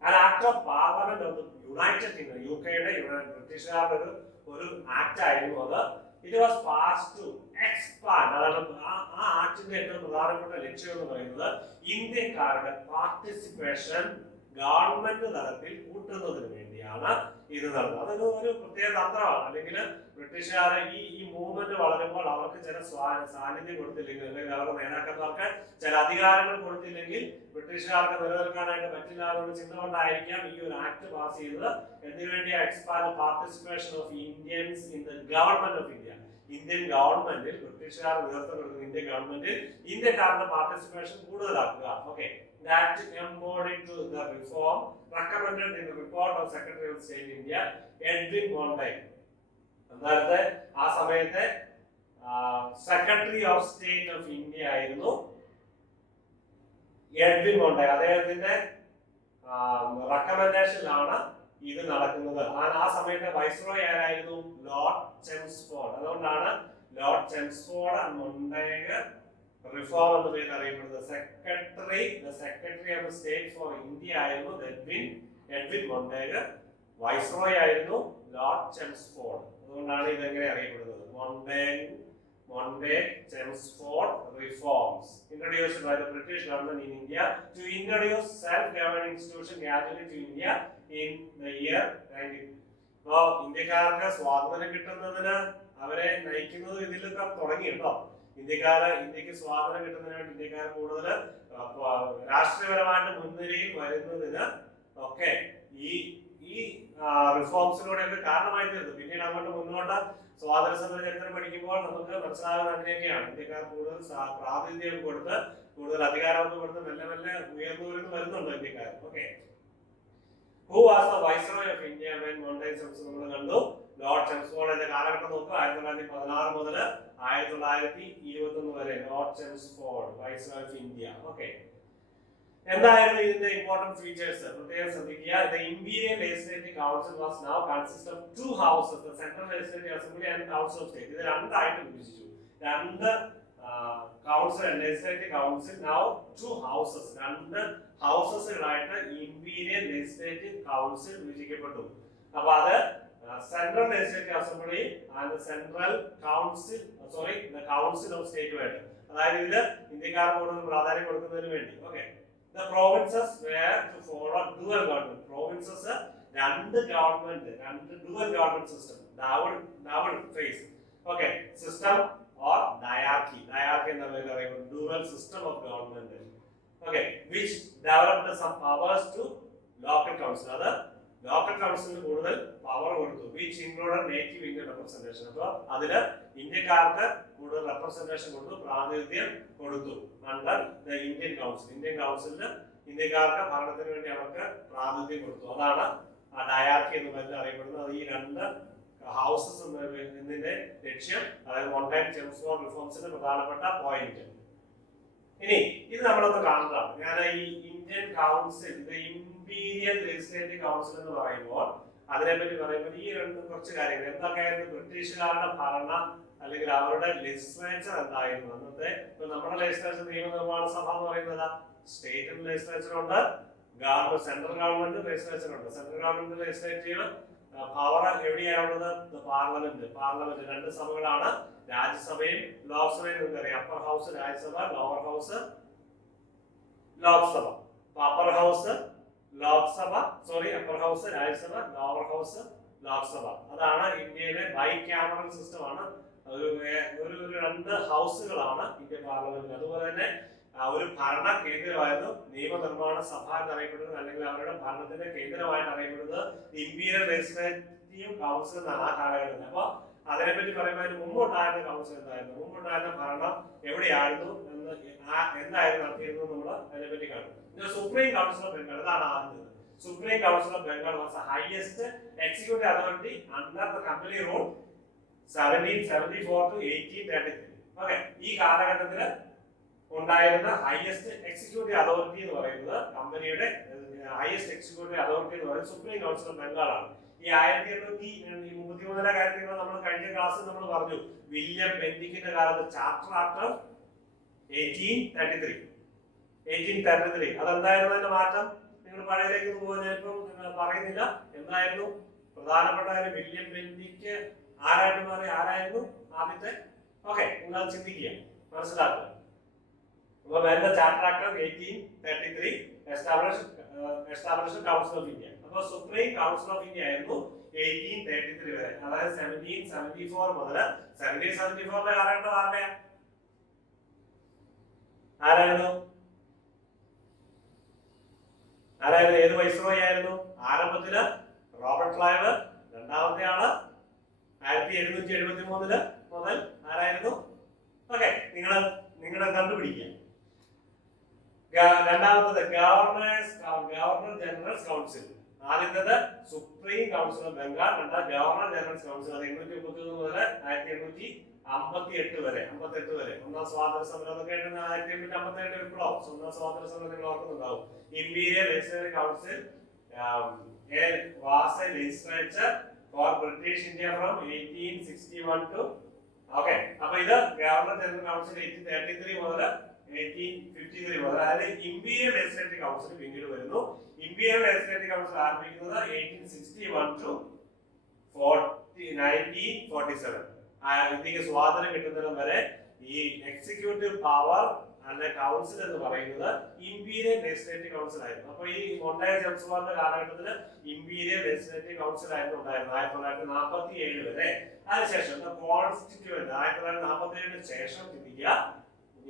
an act of parliament of the United Kingdom, യുകെയുടെ ബ്രിട്ടീഷുകാരുടെ ഒരു ആക്ട് ആയിരുന്നു അത്. It was passed to expand, അതാണ് ആ ആക്ടിന്റെ ഏറ്റവും പ്രധാനപ്പെട്ട ലക്ഷ്യം എന്ന് പറയുന്നത് ഇന്ത്യക്കാരുടെ പാർട്ടിസിപ്പേഷൻ ഗവൺമെന്റ് തലത്തിൽ കൂട്ടുന്നതിന് വേണ്ടിയാണ് ഇത് നടന്നത്. അതൊരു പ്രത്യേക തന്ത്രമാണ്. അല്ലെങ്കിൽ ബ്രിട്ടീഷുകാരെ ഈ മൂവ്മെന്റ് വളരുമ്പോൾ അവർക്ക് ചില സാന്നിധ്യം കൊടുത്തില്ലെങ്കിൽ, അല്ലെങ്കിൽ അവരുടെ നേതാക്കന്മാർക്ക് ചില അധികാരങ്ങൾ കൊടുത്തില്ലെങ്കിൽ ബ്രിട്ടീഷുകാർക്ക് നിലനിൽക്കാനായിട്ട് പറ്റില്ല എന്നുള്ള ചിന്ത കൊണ്ടായിരിക്കാം ഈ ഒരു ആക്ട് പാസ് ചെയ്തത്. എന്തിനുവേണ്ടി? Expand participation of Indians in the government of India. Indian ഗവൺമെന്റിൽ, ബ്രിട്ടീഷുകാർ നേതൃത്വം കൊടുക്കുന്ന ഇന്ത്യൻ ഗവൺമെന്റിൽ ഇന്ത്യക്കാരുടെ പാർട്ടിസിപ്പേഷൻ കൂടുതലാക്കുക. Okay, that embodied to the reform recommended in the report of Secretary of State India Edwin Mondale. അതായത് ആ സമയത്തെ secretary of state of India ആയിരുന്നു എഡ്വിൻ മോണ്ടേൽ. അദ്ദേഹത്തിന്റെ റെക്കമെൻഡേഷനിലാണ് ഇത് നടക്കുന്നത്. ആ സമയത്തെ വൈസ്രോയ് ആരായിരുന്നു? Lord Chelmsford. അതുകൊണ്ടാണ് Lord Chelmsford and Montagu reform എന്ന പേരിൽ അറിയപ്പെടുന്നത്. Secretary of state for India ആയിരുന്നു എഡ്വിൻ മൊണ്ടേഗ്. വൈസ്രോയ് ആയിരുന്നു ലോർഡ് ചെംസ്ഫോർഡ്. അതുകൊണ്ടാണ് ഇതെങ്ങനെ അറിയപ്പെടുന്നത്? Mondale-Chelmsford reforms introduced by the British government in India to introduce self-governing institution gradually to India in the year 19. അപ്പോൾ ഇന്ത്യക്കാർക്ക് സ്വാതന്ത്ര്യം കിട്ടുന്നതിന് അവരെ നയിക്കുന്നത് ഇതിലൊക്കെ തുടങ്ങിയുണ്ടോ? ഇന്ത്യക്ക് സ്വാതന്ത്ര്യം കിട്ടുന്നതിന് വേണ്ടി ഇന്ത്യക്കാർ കൂടുതൽ രാഷ്ട്രീയപരമായിട്ട് മുൻനിരയിൽ വരുന്നതിന് ഒക്കെ ഈ റിഫോംസിലൂടെയൊക്കെ കാരണമായി തീർന്നു. പിന്നീട് അങ്ങോട്ട് മുന്നോട്ട് സ്വാതന്ത്ര്യ സമര ചരിത്രം പഠിക്കുമ്പോൾ നമുക്ക് മനസ്സിലാകുന്ന അങ്ങനെയൊക്കെയാണ്. ഇന്ത്യക്കാർ കൂടുതൽ പ്രാതിനിധ്യം കൊടുത്ത്, കൂടുതൽ അധികാരമൊക്കെ കൊടുത്ത് മെല്ലെ മെല്ലെ ഉയർന്നു വരുന്നുണ്ട് ഇന്ത്യക്കാർ. Okay, who was the viceroy of India when മോണ്ടേൽ നമ്മൾ കണ്ടു. ലോർഡ് ചെംസ്ഫോർഡ് എന്ന കാലഘട്ടം നോക്കുക. 1916 മുതൽ 1921 വരെ Lord Chelmsford viceroy of India. Okay, എന്തായിരുന്നു ഇതിന്റെ ഇമ്പോർട്ടന്റ് ഫീച്ചേഴ്സ്? പ്രത്യേകം ശ്രദ്ധിക്കുക. The Imperial Legislative Council was now consist of two houses, the Central Legislative Assembly and the Council of State. ഇത് രണ്ടായിട്ട് വിഭജിച്ചു. രണ്ട് legislative council now two houses, രണ്ട് ഹൗസസുകളായിട്ട് ഇമ്പീരിയൽ ലെജിസ്ലേറ്റീവ് കൗൺസിൽ വിഭജിക്കപ്പെട്ടു. അപ്പൊ അത് central legislative assembly and central council the Council of State ആയിട്ട്. അതായത് ഇതില് ഇന്ത്യക്കാർ കൂടുതൽ പ്രാധാന്യം കൊടുക്കുന്നതിന് വേണ്ടി. Okay, the provinces were to follow dual government. Provinces രണ്ട് dual government system, double phase. Okay, system or diarchy എന്ന പേരിൽ അറിയപ്പെടുന്നു. dual system of government. Okay, which developed some powers to local council. അത് ലോക്കൽ കൗൺസിലിന് കൂടുതൽ പവർ കൊടുത്തു. which included native Indian representation. അപ്പോൾ അതില് ഇന്ത്യക്കാർക്ക് കൂടുതൽ റെപ്രസെന്റേഷൻ കൊടുത്തു, പ്രാതിനിധ്യം കൊടുത്തു. അണ്ടർ ദ ഇന്ത്യൻ കൗൺസിലിന് ഇന്ത്യക്കാർക്ക് ഭരണത്തിന് വേണ്ടി അവർക്ക് പ്രാതിനിധ്യം കൊടുത്തു. അതാണ് ഡയാർക്കി എന്ന് പറഞ്ഞ് അറിയപ്പെടുന്നത്. അത് ഈ രണ്ട് ഹൗസസ് എന്നതിന്റെ ലക്ഷ്യം, അതായത് മോണ്ടേൽ-ചെംസ്ഫോർഡ് റിഫോംസിന്റെ പ്രധാനപ്പെട്ട പോയിന്റ്. ഇനി ഇത് നമ്മളൊന്ന് കാണുന്നതാണ്. ഞാൻ ഈ Indian council, imperial legislative council എന്ന് പറയുമ്പോൾ അതിനെപ്പറ്റി പറയുമ്പോൾ ഈ കുറച്ച് കാര്യങ്ങൾ എന്തൊക്കെയായിരുന്നു ബ്രിട്ടീഷുകാരുടെ ഭരണം അല്ലെങ്കിൽ അവരുടെ ലെജിസ്ലേച്ചർ എന്തായിരുന്നു അന്നത്തെ. ഇപ്പൊ നമ്മുടെ ലെജിസ്ലേച്ചർ നിയമനിർമ്മാണ സഭ എന്ന് പറയുന്നത് സ്റ്റേറ്റ് ലെജിസ്ലേച്ചർ ഉണ്ട്, സെൻട്രൽ ഗവൺമെന്റ് ലെജിസ്ലേച്ചർ ഉണ്ട്. Central government legislative power എവിടെയാണുള്ളത്? Parliament രണ്ട് സഭകളാണ്, രാജ്യസഭയും ലോക്സഭയും. നിങ്ങൾക്കറിയാം, upper house Rajya Sabha, lower house Lok Sabha. Upper house Rajya Sabha, lower house Lok Sabha. അതാണ് ഇന്ത്യയിലെ ബൈ ക്യാമറൽ സിസ്റ്റം ആണ്. ഒരു രണ്ട് ഹൗസുകളാണ് ഇന്ത്യൻ പാർലമെന്റിൽ. അതുപോലെ തന്നെ ഒരു ഭരണ കേന്ദ്രമായിരുന്നു നിയമനിർമ്മാണ സഭ എന്നറിയപ്പെടുന്നത്, അല്ലെങ്കിൽ അവരുടെ ഭരണത്തിന്റെ കേന്ദ്രമായിട്ട് അറിയപ്പെടുന്നത് ഇമ്പീരിയൽ ലെജിസ്ലേറ്റീവ് കൗൺസിൽ എന്നാണ് ആ കാലഘട്ടത്തിൽ. അപ്പൊ അതിനെപ്പറ്റി പറയുമ്പോൾ അതിന് മുമ്പുണ്ടായിരുന്ന കൗൺസിൽ എന്തായിരുന്നു, മുമ്പുണ്ടായിരുന്ന ഭരണം എവിടെയായിരുന്നു എന്തായിരുന്നു നടത്തിയിരുന്നത് നമ്മൾ അതിനെപ്പറ്റി കാണും. സുപ്രീം കൗൺസിൽ ഓഫ് ബംഗാൾ, അതാണ് ആദ്യത്തെ. Supreme council of Bengal was the highest executive authority under the company rule 1774 to 1833. Okay, ഈ കാലഘട്ടത്തിൽ ഉണ്ടായിരുന്ന ഹൈയസ്റ്റ് എക്സിക്യൂട്ടീവ് അതോറിറ്റി എന്ന് പറയുന്നത്, കമ്പനിയുടെ ഹൈയസ്റ്റ് എക്സിക്യൂട്ടീവ് അതോറിറ്റി എന്ന് പറയുന്നത് സുപ്രീം കൗൺസിൽ ഓഫ് ബംഗാൾ ആണ്. ഈ 1833 കാര്യങ്ങൾ നമ്മൾ കഴിഞ്ഞ ക്ലാസ്സിൽ നമ്മൾ പറഞ്ഞു. വില്യം ബെന്റിക്കിന്റെ കാലത്ത് ചാർട്ടർ ആക്ട് ഓഫ് 1833. അതെന്തായിരുന്നു അതിന്റെ മാറ്റം? നിങ്ങൾ പഴയതിലേക്ക് പോകുന്ന ഇപ്പം പറയുന്നില്ല. എന്തായിരുന്നു പ്രധാനപ്പെട്ട കാര്യം? വില്യം ബെന്റിക്ക് ആരായിട്ട് മാറി? ആരായിരുന്നു ആദ്യത്തെ? ഓക്കെ, നിങ്ങൾ ചിന്തിക്കുക, മനസ്സിലാക്കുക. അപ്പോൾ വേണ്ട charter act of 1833 established council of India. അപ്പോൾ സുപ്രീം കൗൺസിൽ ഓഫ് ഇന്ത്യ ആയിരുന്നു 1833 വരെ. അതായത് 1774 മുതൽ 1774 കാലഘട്ടം ആരായിരുന്നു? ഏത് വൈസ്രോയി ആയിരുന്നു? ആരംഭത്തില് റോബർട്ട് ക്ലൈവ്, രണ്ടാമത്തെ ആള് 1773 മുതൽ കണ്ടുപിടിക്കുക. രണ്ടാമത്തത് ഗവർണർ ജനറൽസ് കൗൺസിൽ. ആദ്യത്തേത് സുപ്രീം കൗൺസിൽ ഓഫ് ബംഗാൾ, രണ്ടാമത് ഗവർണർ ജനറൽസ് കൗൺസിൽ. അത് 1831 മുതൽ 1858 വരെ. ഒന്നാം സ്വാതന്ത്ര്യ സമരം എന്നൊക്കെ 1857 വിപ്ലവം. ഒന്നാം സ്വാതന്ത്ര്യ സമരം നിങ്ങൾ ഓർക്കുന്നുണ്ടാവും. Imperial legislative council was a legislature for British India from 1861 to okay. അപ്പൊ ഇത് ഗവർണർ ജനറൽ കൗൺസിൽ 1833 മുതൽ 1853 മുതൽ. അതായത് ഇമ്പീരിയൽ ലെജിസ്ലേറ്റീവ് കൗൺസിൽ പിന്നീട് വരുന്നു. ഇമ്പീരിയൽ ലെജിസ്ലേറ്റീവ് കൗൺസിൽ ആരംഭിക്കുന്നത് 1861 ടു 1947. ഇന്ത്യക്ക് സ്വാതന്ത്ര്യം കിട്ടുന്നതിനും വരെ ഈ എക്സിക്യൂട്ടീവ് പവർ അല്ലെ കൗൺസിൽ എന്ന് പറയുന്നത് ഇമ്പീരിയൽ ലെജിസ്ലേറ്റീവ് കൗൺസിൽ ആയിരുന്നു. അപ്പൊ ഈ മൊണ്ടായ ജംസ്വാറിന്റെ കാലഘട്ടത്തിൽ ഇമ്പീരിയൽ ലെജിസ്ലേറ്റീവ് കൗൺസിൽ ആയിരുന്നു ഉണ്ടായിരുന്നത് 1947 വരെ. അതിനുശേഷം കോൺസ്റ്റിറ്റ്യൂവന്റ് 1947 ശേഷം ചിന്തിക്കുക,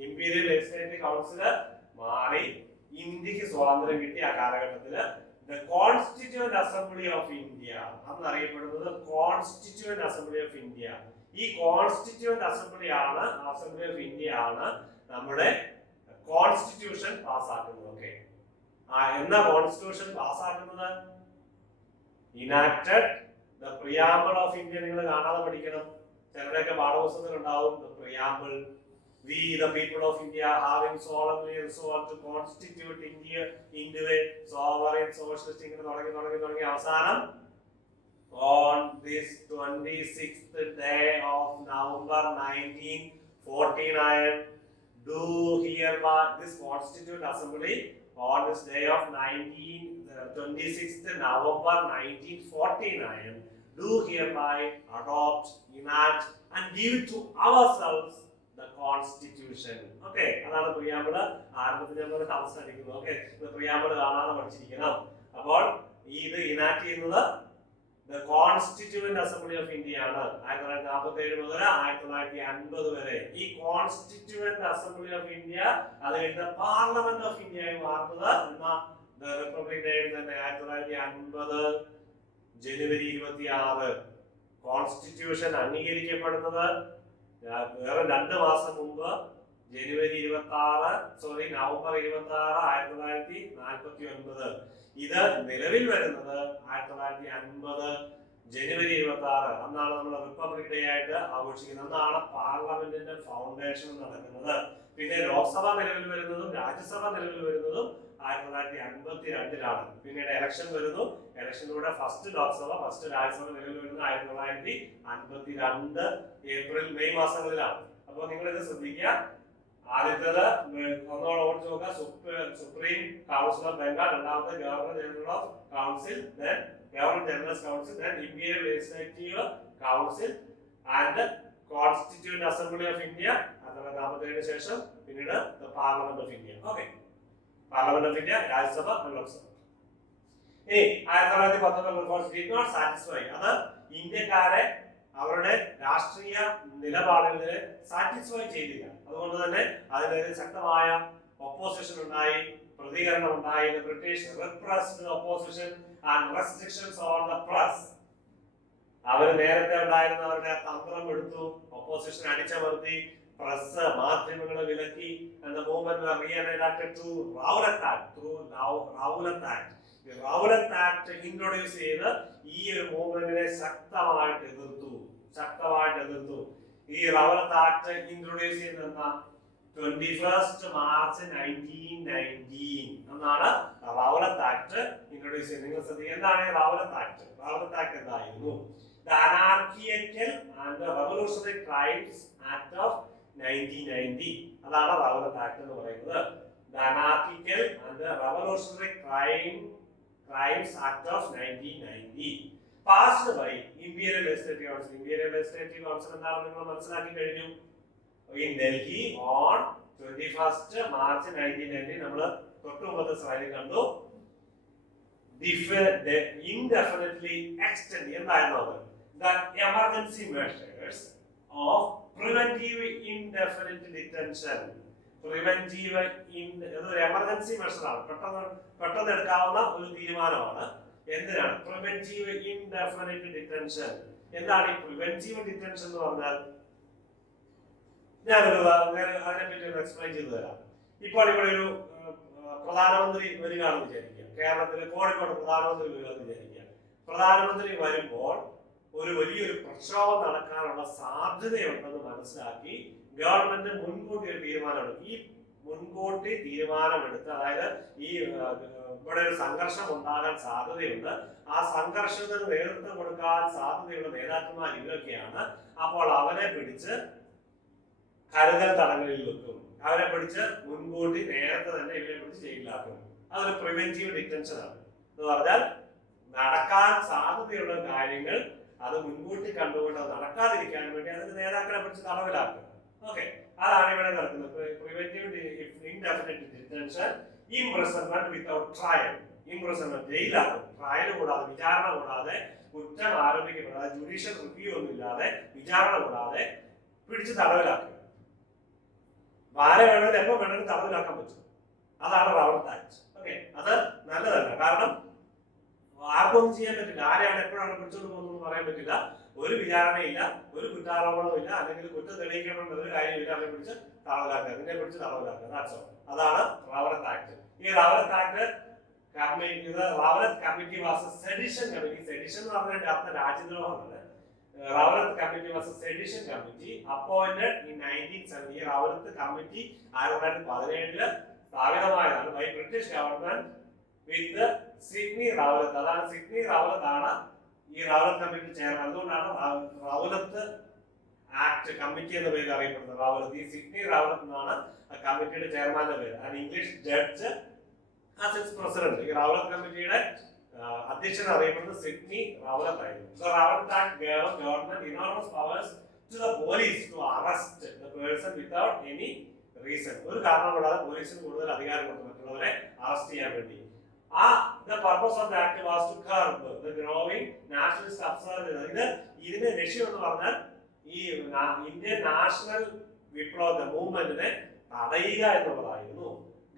ഇമ്പീരിയൽ ലെജിസ്ലേറ്റീവ് കൗൺസിൽ മാറി ഇന്ത്യക്ക് സ്വാതന്ത്ര്യം കിട്ടിയ ആ കാലഘട്ടത്തില് കോൺസ്റ്റിറ്റ്യൂവന്റ് അസംബ്ലി ഓഫ് ഇന്ത്യ എന്നറിയപ്പെടുന്നത് കോൺസ്റ്റിറ്റ്യൂവന്റ് അസംബ്ലി ഓഫ് ഇന്ത്യ. ഈ കോൺസ്റ്റിറ്റ്യൂവന്റ് അസംബ്ലി ഓഫ് ഇന്ത്യ ആണ് നമ്മുടെ കോൺസ്റ്റിറ്റ്യൂഷൻ പാസ്സാക്കുന്നത്. ഓക്കെ, എന്നാ കോൺസ്റ്റിറ്റ്യൂഷൻ പാസ്സാക്കുന്നത്? Enacted the preamble of India. നിങ്ങൾ കാണാതെ പഠിക്കണം, ചിലരൊക്കെ പാഠപുസ്തകത്തിൽ ഉണ്ടാവും. The preamble, we the people of India having solemnly resolved to constitute India into a sovereign socialist ഇങ്ങനെ തുടങ്ങി അവസാനം on this 26th day of November 1949 do hereby this constituent assembly on this day of 26th November 1949 do hereby adopt, enact and give to ourselves the constitution. Okay, അതാണ് പ്രിയാമ്പിള്. ആരംഭത്തിൽ നമ്മൾ അവസാനിക്കുന്നത്. ഓക്കെ, ഇത് പ്രിയാമ്പിള് കാണാതെ പഠിച്ചിരിക്കണം. അപ്പോൾ ഇത് ഇനാക്ട് ചെയ്യുന്നത് the Constituent Assembly of India ആണ് 1947 മുതൽ 1950 വരെ. ഈ Constituent Assembly of India അത് കഴിഞ്ഞ പാർലമെന്റ് ഓഫ് ഇന്ത്യ ആയി മാറുന്നത് റിപ്പബ്ലിക് ഡേ തന്നെ 1950 ജനുവരി 26. കോൺസ്റ്റിറ്റ്യൂഷൻ അംഗീകരിക്കപ്പെടുന്നത് വേറെ 2 മാസം മുമ്പ് നവംബർ 26 1949. ഇത് നിലവിൽ വരുന്നത് 1950 ജനുവരി 26. അന്നാണ് നമ്മൾ റിപ്പബ്ലിക് ഡേ ആയിട്ട് ആഘോഷിക്കുന്നത്. അന്നാണ് പാർലമെന്റിന്റെ ഫൗണ്ടേഷൻ നടക്കുന്നത്. പിന്നെ ലോക്സഭ നിലവിൽ വരുന്നതും രാജ്യസഭ നിലവിൽ വരുന്നതും 1952 പിന്നീട് ഇലക്ഷൻ വരുന്നു. ഇലക്ഷനിലൂടെ ഫസ്റ്റ് ലോക്സഭ ഫസ്റ്റ് രാജ്യസഭ നിലവിൽ വരുന്നത് 1952 ഏപ്രിൽ മെയ് മാസങ്ങളിലാണ്. അപ്പോൾ നിങ്ങൾ ഇത് ശ്രദ്ധിക്കുക. ആദ്യത്തേത് ഒന്നോടെ ഓടിച്ചു നോക്കുക, സുപ്രീം കൗൺസിൽ ഓഫ് ബംഗാൾ. രണ്ടാമത്തെ governor general of council, governor generals council, imperial legislative council and constituent assembly of India. 1947 ശേഷം പിന്നീട് parliament of India. Okay, parliament of India, Rajya Sabha, Lok Sabha. ഇനി 1919 റിഫോംസ് ഡിഡ് നോട്ട് സാറ്റിസ്ഫൈ. അത് ഇന്ത്യക്കാരെ അവരുടെ രാഷ്ട്രീയ നിലപാടുകളെ സാറ്റിസ്ഫൈ ചെയ്തില്ല. അതുകൊണ്ട് തന്നെ അതിനെതിരെ ശക്തമായ ഒപ്പോസിഷൻ ഉണ്ടായി, പ്രതികരണം ഉണ്ടായി. British repressed opposition and restrictions on the press. അവർ നേരത്തെ ഉണ്ടായിരുന്ന അവരുടെ തന്ത്രം എടുത്തു, ഒപ്പോസിഷൻ അടിച്ചമർത്തി, പ്രസ് മാധ്യമങ്ങളെ വിലക്കി. And the movement were re-enacted to Rowlatt Act, through Rowlatt Act. The Rowlatt Act introduce ചെയ്ത് ഈ ഒരു മൂവ്മെന്റിനെ ശക്തമായിട്ട് എതിർത്തു. ഈ റൗലത്ത് ആക്ട് ഇൻട്രൊഡ്യൂസ് ചെയ്യുന്ന 21 മാർച്ച് 1919 എന്നാണ് റൗലത്ത് ആക്ട് ഇൻട്രൊഡ്യൂസ് ചെയ്യുന്നത്. നിങ്ങൾ ശ്രദ്ധിക്കുക, എന്താണ് റൗലത്ത് ആക്ട്? റൗലത്ത് ആക്ട് എന്തായിരുന്നു? The Anarchical and the Revolutionary Crimes Act of 1990. അതാണ് റൗലത്ത് ആക്ട് എന്ന് പറയുന്നത്. The Anarchical and the Revolutionary Crimes Act of 1990 passed by Imperial Legislative Council. Imperial Legislative Council എന്താണെന്ന് നിങ്ങൾ മനസ്സിലാക്കി കഴിഞ്ഞു. In Delhi on 21st March 1990 നമ്മൾ തൊട്ടുമുമ്പത്തെ സ്ലൈഡിൽ കണ്ടു. Indefinitely extend എന്തായിരുന്നു അത്? The emergency measures of preventive indefinite detention. Preventive emergency മെഷറാണ്, പെട്ടെന്ന് എടുക്കാവുന്ന ഒരു തീരുമാനമാണ്. എന്തിനാണ്? Preventive indefinite detention. എന്താണ് ഈ പ്രിവെന്റീവ് ഡിറ്റൻഷൻ എന്ന് പറഞ്ഞാൽ? അതിനെപ്പറ്റി ഒന്ന് എക്സ്പ്ലെയിൻ ചെയ്തു തരാം. ഇപ്പോൾ ഇവിടെ ഒരു പ്രധാനമന്ത്രി വരികയാണെന്ന് വിചാരിക്കുക. കേരളത്തിലെ കോഴിക്കോട് പ്രധാനമന്ത്രി വരികയാണെന്ന് വിചാരിക്കുക. പ്രധാനമന്ത്രി വരുമ്പോൾ ഒരു വലിയൊരു പ്രക്ഷോഭം നടക്കാനുള്ള സാധ്യതയുണ്ടെന്ന് മനസ്സിലാക്കി ഗവൺമെന്റ് മുൻകൂട്ടി ഒരു തീരുമാനമെടുക്കും. ഈ മുൻകൂട്ടി തീരുമാനമെടുത്ത്, അതായത് ഈ ഇവിടെ ഒരു സംഘർഷം ഉണ്ടാകാൻ സാധ്യതയുണ്ട്, ആ സംഘർഷത്തിന് നേതൃത്വം കൊടുക്കാൻ സാധ്യതയുള്ള നേതാക്കന്മാർ ഇവരൊക്കെയാണ്. അപ്പോൾ അവരെ പിടിച്ച് കരുതൽ തടങ്കലിൽ വെക്കും. അവരെ പിടിച്ച് മുൻകൂട്ടി നേരത്തെ തന്നെ ഇവരെ പിടിച്ച് ജയിലിലാക്കും. അതൊരു പ്രിവെന്റീവ് ഡിറ്റൻഷൻ ആണ്. എന്ന് പറഞ്ഞാൽ നടക്കാൻ സാധ്യതയുള്ള കാര്യങ്ങൾ അത് മുൻകൂട്ടി കണ്ടുകൊണ്ട് നടക്കാതിരിക്കാൻ വേണ്ടി അതിന്റെ നേതാക്കളെ പിടിച്ച് തടവിലാക്കുക. ഓക്കെ, അതാണ് ഇവിടെ നടക്കുന്നത്. Preventive indefinite detention, imprisonment without trial. Imprisonment ജയിലാക്കും, ട്രയൽ കൂടാതെ, വിചാരണ കൂടാതെ, കുറ്റം ആരോപിക്കപ്പെടാതെ, ജുഡീഷ്യൽ റിവ്യൂ ഒന്നും ഇല്ലാതെ, വിചാരണ കൂടാതെ പിടിച്ച് തടവിലാക്കുക. ആരെ വേണമെങ്കിലും എപ്പോൾ വേണമെങ്കിലും തടവിലാക്കാൻ പറ്റും. അതാണ് റവലത്ത് ആക്ട്. ഓക്കെ, അത് നല്ലതല്ല. കാരണം ആർക്കൊന്നും ചെയ്യാൻ പറ്റില്ല. ആരെയാണ് എപ്പോഴാണ് പിടിച്ചോണ്ട് പോകുന്നത് പറയാൻ പറ്റില്ല. ഒരു വിചാരണയില്ല, ഒരു കുറ്റാരോപണവും ഇല്ല, അല്ലെങ്കിൽ കുറ്റം തെളിയിക്കണമെന്ന ഒരു കാര്യമില്ല. അവരെ പിടിച്ച് തടവിലാക്കുക, നിന്നെ പിടിച്ച് തടവിലാക്കുക. അതാണ് റവലത്ത് ആക്ട്. ഈ Rowlatt act Rowlatt committee was a sedition committee. Sedition എന്ന് പറഞ്ഞതിന്റെ അർത്ഥം രാജ്യദ്രോഹമാണ്. Rowlatt committee was a sedition committee appointed in 1970. ഈ റവലത്ത് കമ്മിറ്റി 1917 സ്ഥാപിതമായതാണ് by British government with Sidney Rowlatt. അതാണ് സിഡ്നി റവലത്ത് ആണ് ഈ റവലത്ത് കമ്മിറ്റി ചെയർമാൻ. അതുകൊണ്ടാണ് റവലത്ത് ആക്ട് കമ്മിറ്റി എന്ന പേര് അറിയപ്പെടുന്നത്. റവലത്ത്, ഈ സിഡ്നി റവലത്ത് എന്നാണ് കമ്മിറ്റിയുടെ ചെയർമാന്റെ പേര്. And English judge as it's president. ഈ റവലത്ത് കമ്മിറ്റിയുടെ അധ്യക്ഷൻ അറിയപ്പെടുന്നത് സിഡ്നി റവലത്ത് ആയിരുന്നു. So Rowlatt Act gave government enormous powers to the police to arrest the person without any reason. ഒരു കാരണം കൂടാതെ പോലീസിന് കൂടുതൽ അധികാരം കൊടുത്തു മറ്റുള്ളവരെ അറസ്റ്റ് ചെയ്യാൻ വേണ്ടി. The purpose of the act was to curb the growing nationalist upsurge. ഇതിന്റെ ലക്ഷ്യം എന്ന് പറഞ്ഞാൽ ഈ ഇന്ത്യൻ നാഷണൽ വിപ്ലവ മൂവ്മെന്റിനെ തടയുക എന്നുള്ളതായിരുന്നു.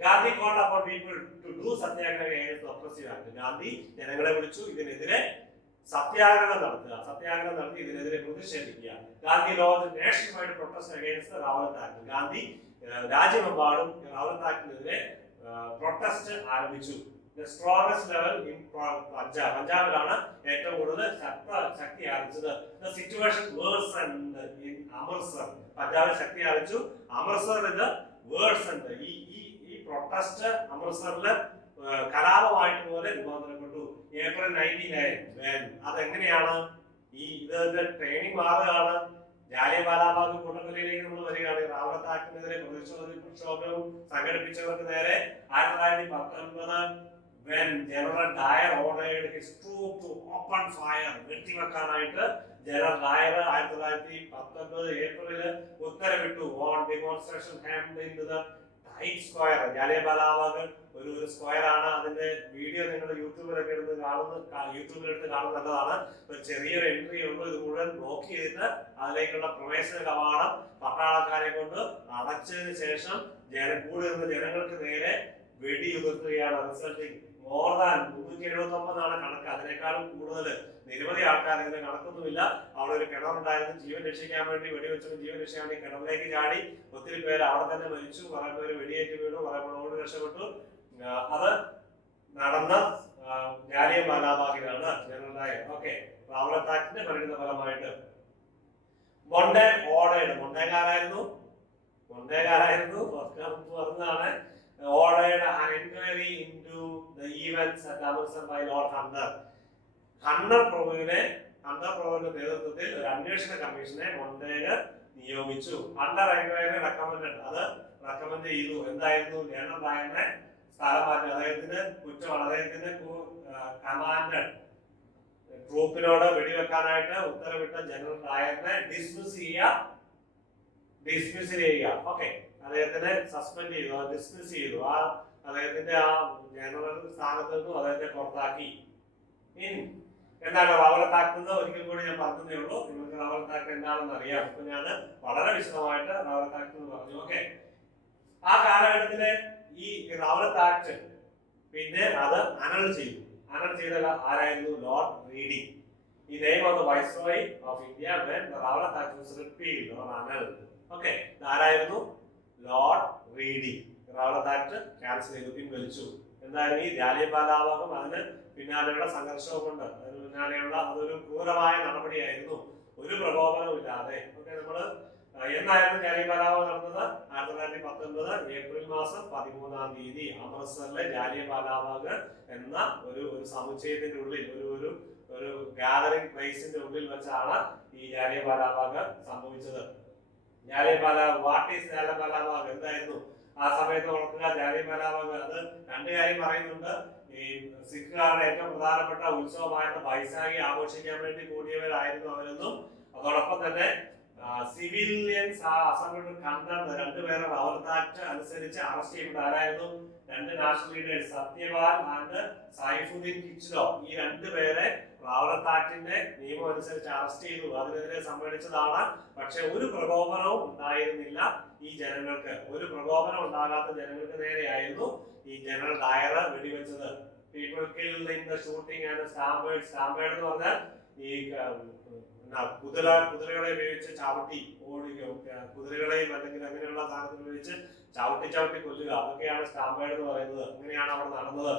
Gandhi called upon people to do Satyagraha against the oppressive act. Gandhi ജനങ്ങളെ വിളിച്ചു ഇതിനെതിരെ സത്യാഗ്രഹം നടത്തി ഇതിനെതിരെ പ്രതിഷേധിക്കുക. Gandhi launched nationwide protest against the Rowlatt Act. Gandhi രാജ്യമെമ്പാടും റവലത്ത് ആക്ടിനെതിരെ പ്രൊട്ടസ്റ്റ് ആരംഭിച്ചു. The strongest level in Punjab. പഞ്ചാബിലാണ് ഏറ്റവും കൂടുതൽ ശക്തി ആർജിച്ചത്. The situation worsened in Amritsar. പഞ്ചാബിൽ ശക്തി ആർജിച്ചു. അമൃത്സറിൽ ഇത് worsened. ഈ പ്രൊട്ടസ്റ്റ് അമൃത്സറിൽ കലാപമായിട്ട് പോലെ രൂപാന്തരപ്പെട്ടു. ഏപ്രിൽ 1909. അതെങ്ങനെയാണ്? ഇതിന്റെ ട്രെയിനിങ് മാറുകയാണ്. ജാലിയൻവാലാബാഗ് കൂട്ടക്കൊലയിലേക്ക് നമ്മൾ വരികയാണ്. റവലത്ത് ആക്ടിനെതിരെ പ്രക്ഷോഭവും സംഘടിപ്പിച്ചവർക്ക് നേരെ 1919 when General Dyer ordered his troops to open fire, വെട്ടിവെക്കാനായിട്ട് ജനറൽ ഡയർ 1919 ഏപ്രിലിൽ ഉത്തരവിട്ടു. On demonstration held in the Tight Square. Jallianwala Bagh ഒരു സ്ക്വയർ ആണ്. അതിന്റെ വീഡിയോ നിങ്ങൾ യൂട്യൂബിലൊക്കെ എടുത്ത് കാണുന്നതാണ്. ഒരു ചെറിയൊരു എൻട്രി ഉള്ളൂ. ഇത് മുഴുവൻ ബ്ലോക്ക് ചെയ്തിട്ട് അതിലേക്കുള്ള പ്രവേശന കവാടം പട്ടാളക്കാരെ കൊണ്ട് അടച്ചതിന് ശേഷം കൂടി നിന്ന ജനങ്ങൾക്ക് നേരെ വെടിയുതിർത്തുകയാണ്. റിസൾട്ടിങ് മോർ ദാൻ 379 കണക്ക്. അതിനേക്കാളും കൂടുതൽ നിരവധി ആൾക്കാർ. ഇതിന്റെ കണക്കൊന്നുമില്ല. അവിടെ ഒരു കിണറുണ്ടായിരുന്നു. ജീവൻ രക്ഷിക്കാൻ വേണ്ടി വെടിവെച്ചപ്പോൾ ജീവൻ രക്ഷിക്കാൻ വേണ്ടി കിണറിലേക്ക് ചാടി ഒത്തിരി പേര് അവിടെ തന്നെ മരിച്ചു. കുറെ പേര് വെടിയേറ്റ് വീണു. കുറെ പേര് ഓടി രക്ഷപ്പെട്ടു. അത് നടന്ന ജാലിയൻവാലാബാഗിലാണ് ജനറൽ ഡയർ. ഓക്കെ, റവലത്ത് ആക്ടിന്റെ പരിണിത ഫലമായിട്ട് മൊണ്ടേഗാരായിരുന്നു പറഞ്ഞതാണ്. Ordered an inquiry into the events at Amritsar by Lord Hunter. Hunter പ്രഭുവിന്റെ നേതൃത്വത്തിൽ ഒരു അന്വേഷണ കമ്മീഷനെ മൊണ്ടേഗ നിയോഗിച്ചു. ഹണ്ടർ എൻക്വയറി റെക്കമെൻഡ് ചെയ്തു. എന്തായിരുന്നു? ജനറൽ ഡയറിനെ സ്ഥലം മാറ്റി. അദ്ദേഹത്തിന്റെ കുറ്റമാണ്. അദ്ദേഹത്തിന്റെ കമാൻഡർ ട്രൂപ്പിനോട് വെടിവെക്കാനായിട്ട് ഉത്തരവിട്ട ജനറൽ ഡയറിനെ ഡിസ്മിസ് ചെയ്യുക. ഓക്കെ, അദ്ദേഹത്തിനെ സസ്പെൻഡ് ചെയ്തു, ഡിസ്മിസ് ചെയ്തു. അദ്ദേഹത്തിന്റെ ജനറൽ സ്ഥാനത്ത് നിന്നും അദ്ദേഹത്തെ പുറത്താക്കി. എന്താണ് റവലത്ത് ആക്ട് എന്ന് ഒരിക്കൽ കൂടി ഞാൻ പറഞ്ഞതേ ഉള്ളൂ. നിങ്ങൾക്ക് റവലത്ത് ആക്ട് എന്താണെന്ന് അറിയാം. അപ്പൊ ഞാൻ വളരെ വിശദമായിട്ട് റവലത്ത് ആക്ട് എന്ന് പറഞ്ഞു. ഓക്കെ, ആ കാലഘട്ടത്തിലെ ഈ റവലത്ത് ആക്ട് പിന്നെ അത് അനൽ ചെയ്ത ആരായിരുന്നു? Lord Reading. ഈ name of the viceroy of India when the Ravana Act was repealed or annulled. Okay, ആരായിരുന്നു? Lord Reading Rowlatt act cancel ചെയ്തു, പിൻവലിച്ചു. എന്തായാലും ഈ ജാലിയൻവാലാബാഗും അതിന് പിന്നാലെയുള്ള സംഘർഷവും കൊണ്ട് അതിന് പിന്നാലെയുള്ള അതൊരു ക്രൂരമായ നടപടിയായിരുന്നു, ഒരു പ്രകോപനവും ഇല്ലാതെ. ഓക്കെ, നമ്മള് എന്നായിരുന്നു ജാലിയൻവാലാബാഗ് നടന്നത്? 1919 ഏപ്രിൽ മാസം 13 അമൃത്സറിലെ ജാലിയൻവാലാബാഗ് എന്ന ഒരു സമുച്ചയത്തിന്റെ ഉള്ളിൽ ഒരു ഗാദറിംഗ് പ്ലേസിന്റെ ഉള്ളിൽ വെച്ചാണ് ഈ ജാലിയൻവാലാബാഗ് സംഭവിച്ചത്. വാട്ട് ഈസ് ജാലിയൻവാലാബാഗ് എന്തായിരുന്നു ആ സമയത്ത് ഓർക്കുക? ജാലിയൻവാലാബാഗ് അത് രണ്ട് കാര്യം പറയുന്നുണ്ട്. ഈ സിഖുകാരുടെ ഏറ്റവും പ്രധാനപ്പെട്ട ഉത്സവമായിരുന്ന ബൈസാഖി ആഘോഷിക്കാൻ വേണ്ടി കൂടിയവരായിരുന്നു അവരെന്നും, അതോടൊപ്പം തന്നെ സിവിലിയൻസ് ആ അസംബ്ലിയിൽ കണ്ടെന്ന് രണ്ടുപേരെ റാവലത്ത് ആക്ട് അനുസരിച്ച് അറസ്റ്റ് ചെയ്യപ്പെട്ട ആരായിരുന്നു? രണ്ട് national leaders, Satyapal and Saifuddin Kitchlew. ഈ രണ്ടുപേരെ റാവലത്ത് ആക്ടിന്റെ നിയമം അനുസരിച്ച് അറസ്റ്റ് ചെയ്തു. അതിനെതിരെ സമ്മേളിച്ചതാണ്. പക്ഷെ ഒരു പ്രകോപനവും ഉണ്ടായിരുന്നില്ല ഈ ജനങ്ങൾക്ക്. ഒരു പ്രകോപനം ഉണ്ടാകാത്ത ജനങ്ങൾക്ക് നേരെയായിരുന്നു ഈ ജനറൽ ഡയർ വെടിവെച്ചത്. People killed in the shooting and stampede. Stampede എന്ന് പറഞ്ഞാൽ ഈ കുതിരകളെ ഉപയോഗിച്ച് ചവിട്ടി ഓടിക്കുക, കുതിരകളെയും അല്ലെങ്കിൽ അങ്ങനെയുള്ള സാധനത്തിൽ ഉപയോഗിച്ച് ചവിട്ടി കൊല്ലുക, അതൊക്കെയാണ് സ്റ്റാമ്പേഡ് എന്ന് പറയുന്നത്. അങ്ങനെയാണ് അവിടെ നടന്നത്.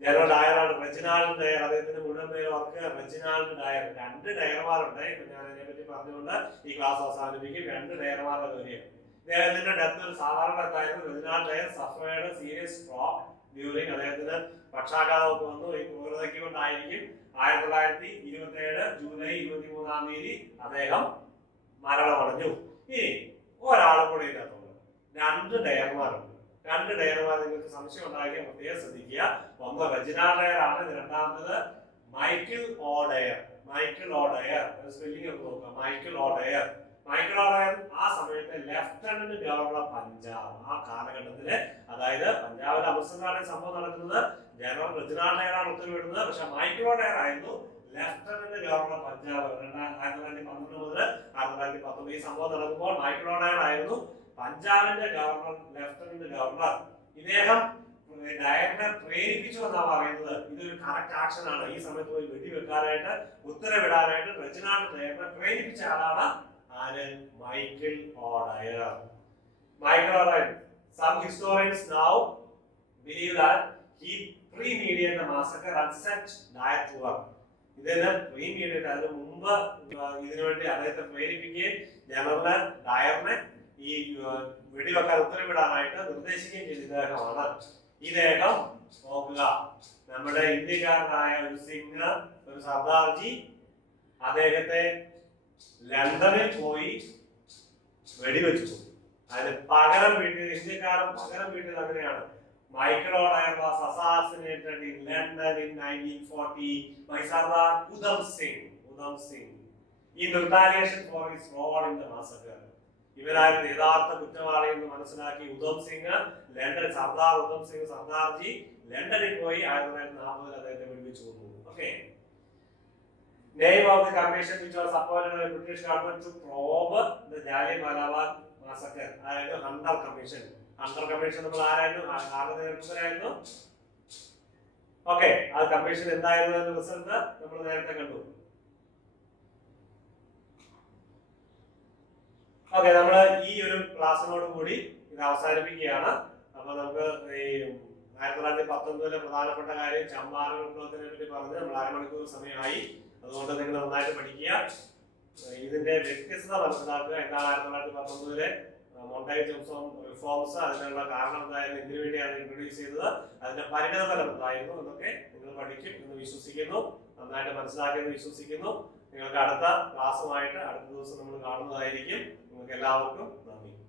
ജനറൽ ഡയറാണ് റെജിനാൾഡ് ഡയർ, അദ്ദേഹത്തിന്റെ മുഴുവൻ പേര് ഓർക്കുക, റെജിനാൾഡ് ഡയർ. രണ്ട് ഡയർമാരുണ്ട്. ഇപ്പൊ ഞാൻ അതിനെ പറ്റി പറഞ്ഞുകൊണ്ട് ഈ ക്ലാസ് അവസാനിപ്പിക്കും. രണ്ട് ഡയർമാരുടെ കാര്യം. ഇദ്ദേഹത്തിന്റെ ഡെത്ത് ഒരു സാധാരണ ഡെത്തായിരുന്നു. Reginald Dyer suffered serious stroke during. അദ്ദേഹത്തിന് പക്ഷാഘാതമൊക്കെ വന്നു. ഈ ക്രൂരതയ്ക്ക് കൊണ്ടായിരിക്കും 1927 ജൂലൈ 23 അദ്ദേഹം മരണമടഞ്ഞു. ഇനി ഒരാളും കൂടെ ഇതിനകത്തുണ്ട്. രണ്ട് ഡയർമാരുണ്ട്. രണ്ട് ഡയർമാർ നിങ്ങൾക്ക് സംശയം ഉണ്ടാക്കിയാൽ പ്രത്യേകം ശ്രദ്ധിക്കുക. ഒന്ന് റെജിനാൾഡ് ഡയർ ആണ്, രണ്ടാമത്തത് Michael O Dyer. Michael O Dyer spelling ഒക്കെ നോക്കുക. Michael O Dyer. Michael O Dyer ആ സമയത്തെ ലെഫ്റ്റനന്റ് ഗവർണർ പഞ്ചാബ്. ആ കാലഘട്ടത്തില്, അതായത് പഞ്ചാബിലെ അമൃത്സറിലാണ് സംഭവം നടക്കുന്നത്. ജനറൽ റെജിനാൾഡ് ഡയറാണ് ഉത്തരവിടുന്നത്. പക്ഷെ മൈക്കിൾ ഓ ഡയർ ആയിരുന്നു ലെഫ്റ്റനന്റ് ഗവർണർ പഞ്ചാബ്. 1912 മുതൽ 1919 ഈ സംഭവം നടക്കുമ്പോൾ മൈക്കിൾ ഓ ഡയർ ആയിരുന്നു പഞ്ചാബിന്റെ ഗവർണർ, ലെഫ്റ്റനന്റ് ഗവർണർ. ഇദ്ദേഹം ഡയറിനെ പ്രേരിപ്പിച്ചു എന്നാണ് പറയുന്നത്. ഇതൊരു കറക്റ്റ് ആക്ഷൻ ആണ്. ഈ സമയത്ത് പോയി വെടിവെക്കാനായിട്ട് ഉത്തരവിടാനായിട്ട് റെജിനാൾഡ് ഡയറിനെ പ്രേരിപ്പിച്ച ആളാണ് ആര്? Michael O Dyer. Michael O Dyer. Some historians now believe that he pre-mediated the massacre and set Dyer to work. ഇതിന് pre-mediated, അതിന് മുമ്പ് ഇതിനുവേണ്ടി അദ്ദേഹത്തെ പ്രേരിപ്പിക്കുകയും ജനറൽ ഡയറിനെ ഈ വെടിവെക്കാൻ ഉത്തരവിടാനായിട്ട് നിർദ്ദേശിക്കുകയും ചെയ്ത ഇദ്ദേഹമാണ്. ഇദ്ദേഹം നോക്കുക, നമ്മുടെ ഇന്ത്യക്കാരനായ ഒരു സിംഗ്, ഒരു സർദാർജി, അദ്ദേഹത്തെ ലണ്ടനിൽ പോയി വെടിവെച്ചു. അതിന് പകരം വീട്ടിൽ ഇന്ത്യക്കാരൻ പകരം വീട്ടിൽ അങ്ങനെയാണ്. Michael O'Dyer was assassinated in London in 1940 by Sardar Udham Singh. In retaliation for his role in the massacre. ഇവരായിരുന്നു യഥാർത്ഥ കുറ്റവാളി എന്ന് മനസ്സിലാക്കി ഉധം സിംഗ് ലണ്ടൻ, സർദാർ ഉധം സിംഗ് സർദാർജി ലണ്ടനിൽ പോയി 1940 അദ്ദേഹത്തെ വെടിവെച്ചു കൊന്നു. Okay. Name of the commission which was appointed by the British government to probe the Jallianwala massacre. അതായത് ഹണ്ടർ കമ്മീഷൻ. ഹണ്ടർ കമ്മീഷൻ നമ്മൾ ആരായിരുന്നു? ആരുടെ നേതൃത്വത്തിലായിരുന്നു? ഓക്കെ, ആ കമ്മീഷൻ എന്തായിരുന്നു റിസൾട്ട് നമ്മൾ നേരത്തെ കണ്ടു. ഓക്കെ, നമ്മൾ ഈ ഒരു ക്ലാസ്സിനോട് കൂടി ഇത് അവസാനിപ്പിക്കുകയാണ്. അപ്പൊ നമുക്ക് ഈ 1919 പ്രധാനപ്പെട്ട കാര്യം ചമ്പാരൻ വിപ്ലവത്തിനെ പറ്റി പറഞ്ഞ് നമ്മൾ അരമണിക്കൂർ സമയമായി. അതുകൊണ്ട് നിങ്ങൾ നന്നായിട്ട് പഠിക്കുക. ഇതിന്റെ വ്യത്യസ്തത മനസ്സിലാക്കുക. എന്താണ് 1919 മൊണ്ടേജ് റിഫോംസ്, അതിനുള്ള കാരണം എന്തായാലും എന്തിനു വേണ്ടിയാണ് ഇൻട്രൊഡ്യൂസ് ചെയ്തത്, അതിന്റെ പരിണതഫലം എന്തായിരുന്നു എന്നൊക്കെ നിങ്ങൾ പഠിക്കും എന്ന് വിശ്വസിക്കുന്നു. നന്നായിട്ട് മനസ്സിലാക്കിയെന്ന് വിശ്വസിക്കുന്നു. നിങ്ങൾക്ക് അടുത്ത ക്ലാസ്സുമായിട്ട് അടുത്ത ദിവസം നമ്മൾ കാണുന്നതായിരിക്കും. നിങ്ങൾക്ക് എല്ലാവർക്കും നന്ദി.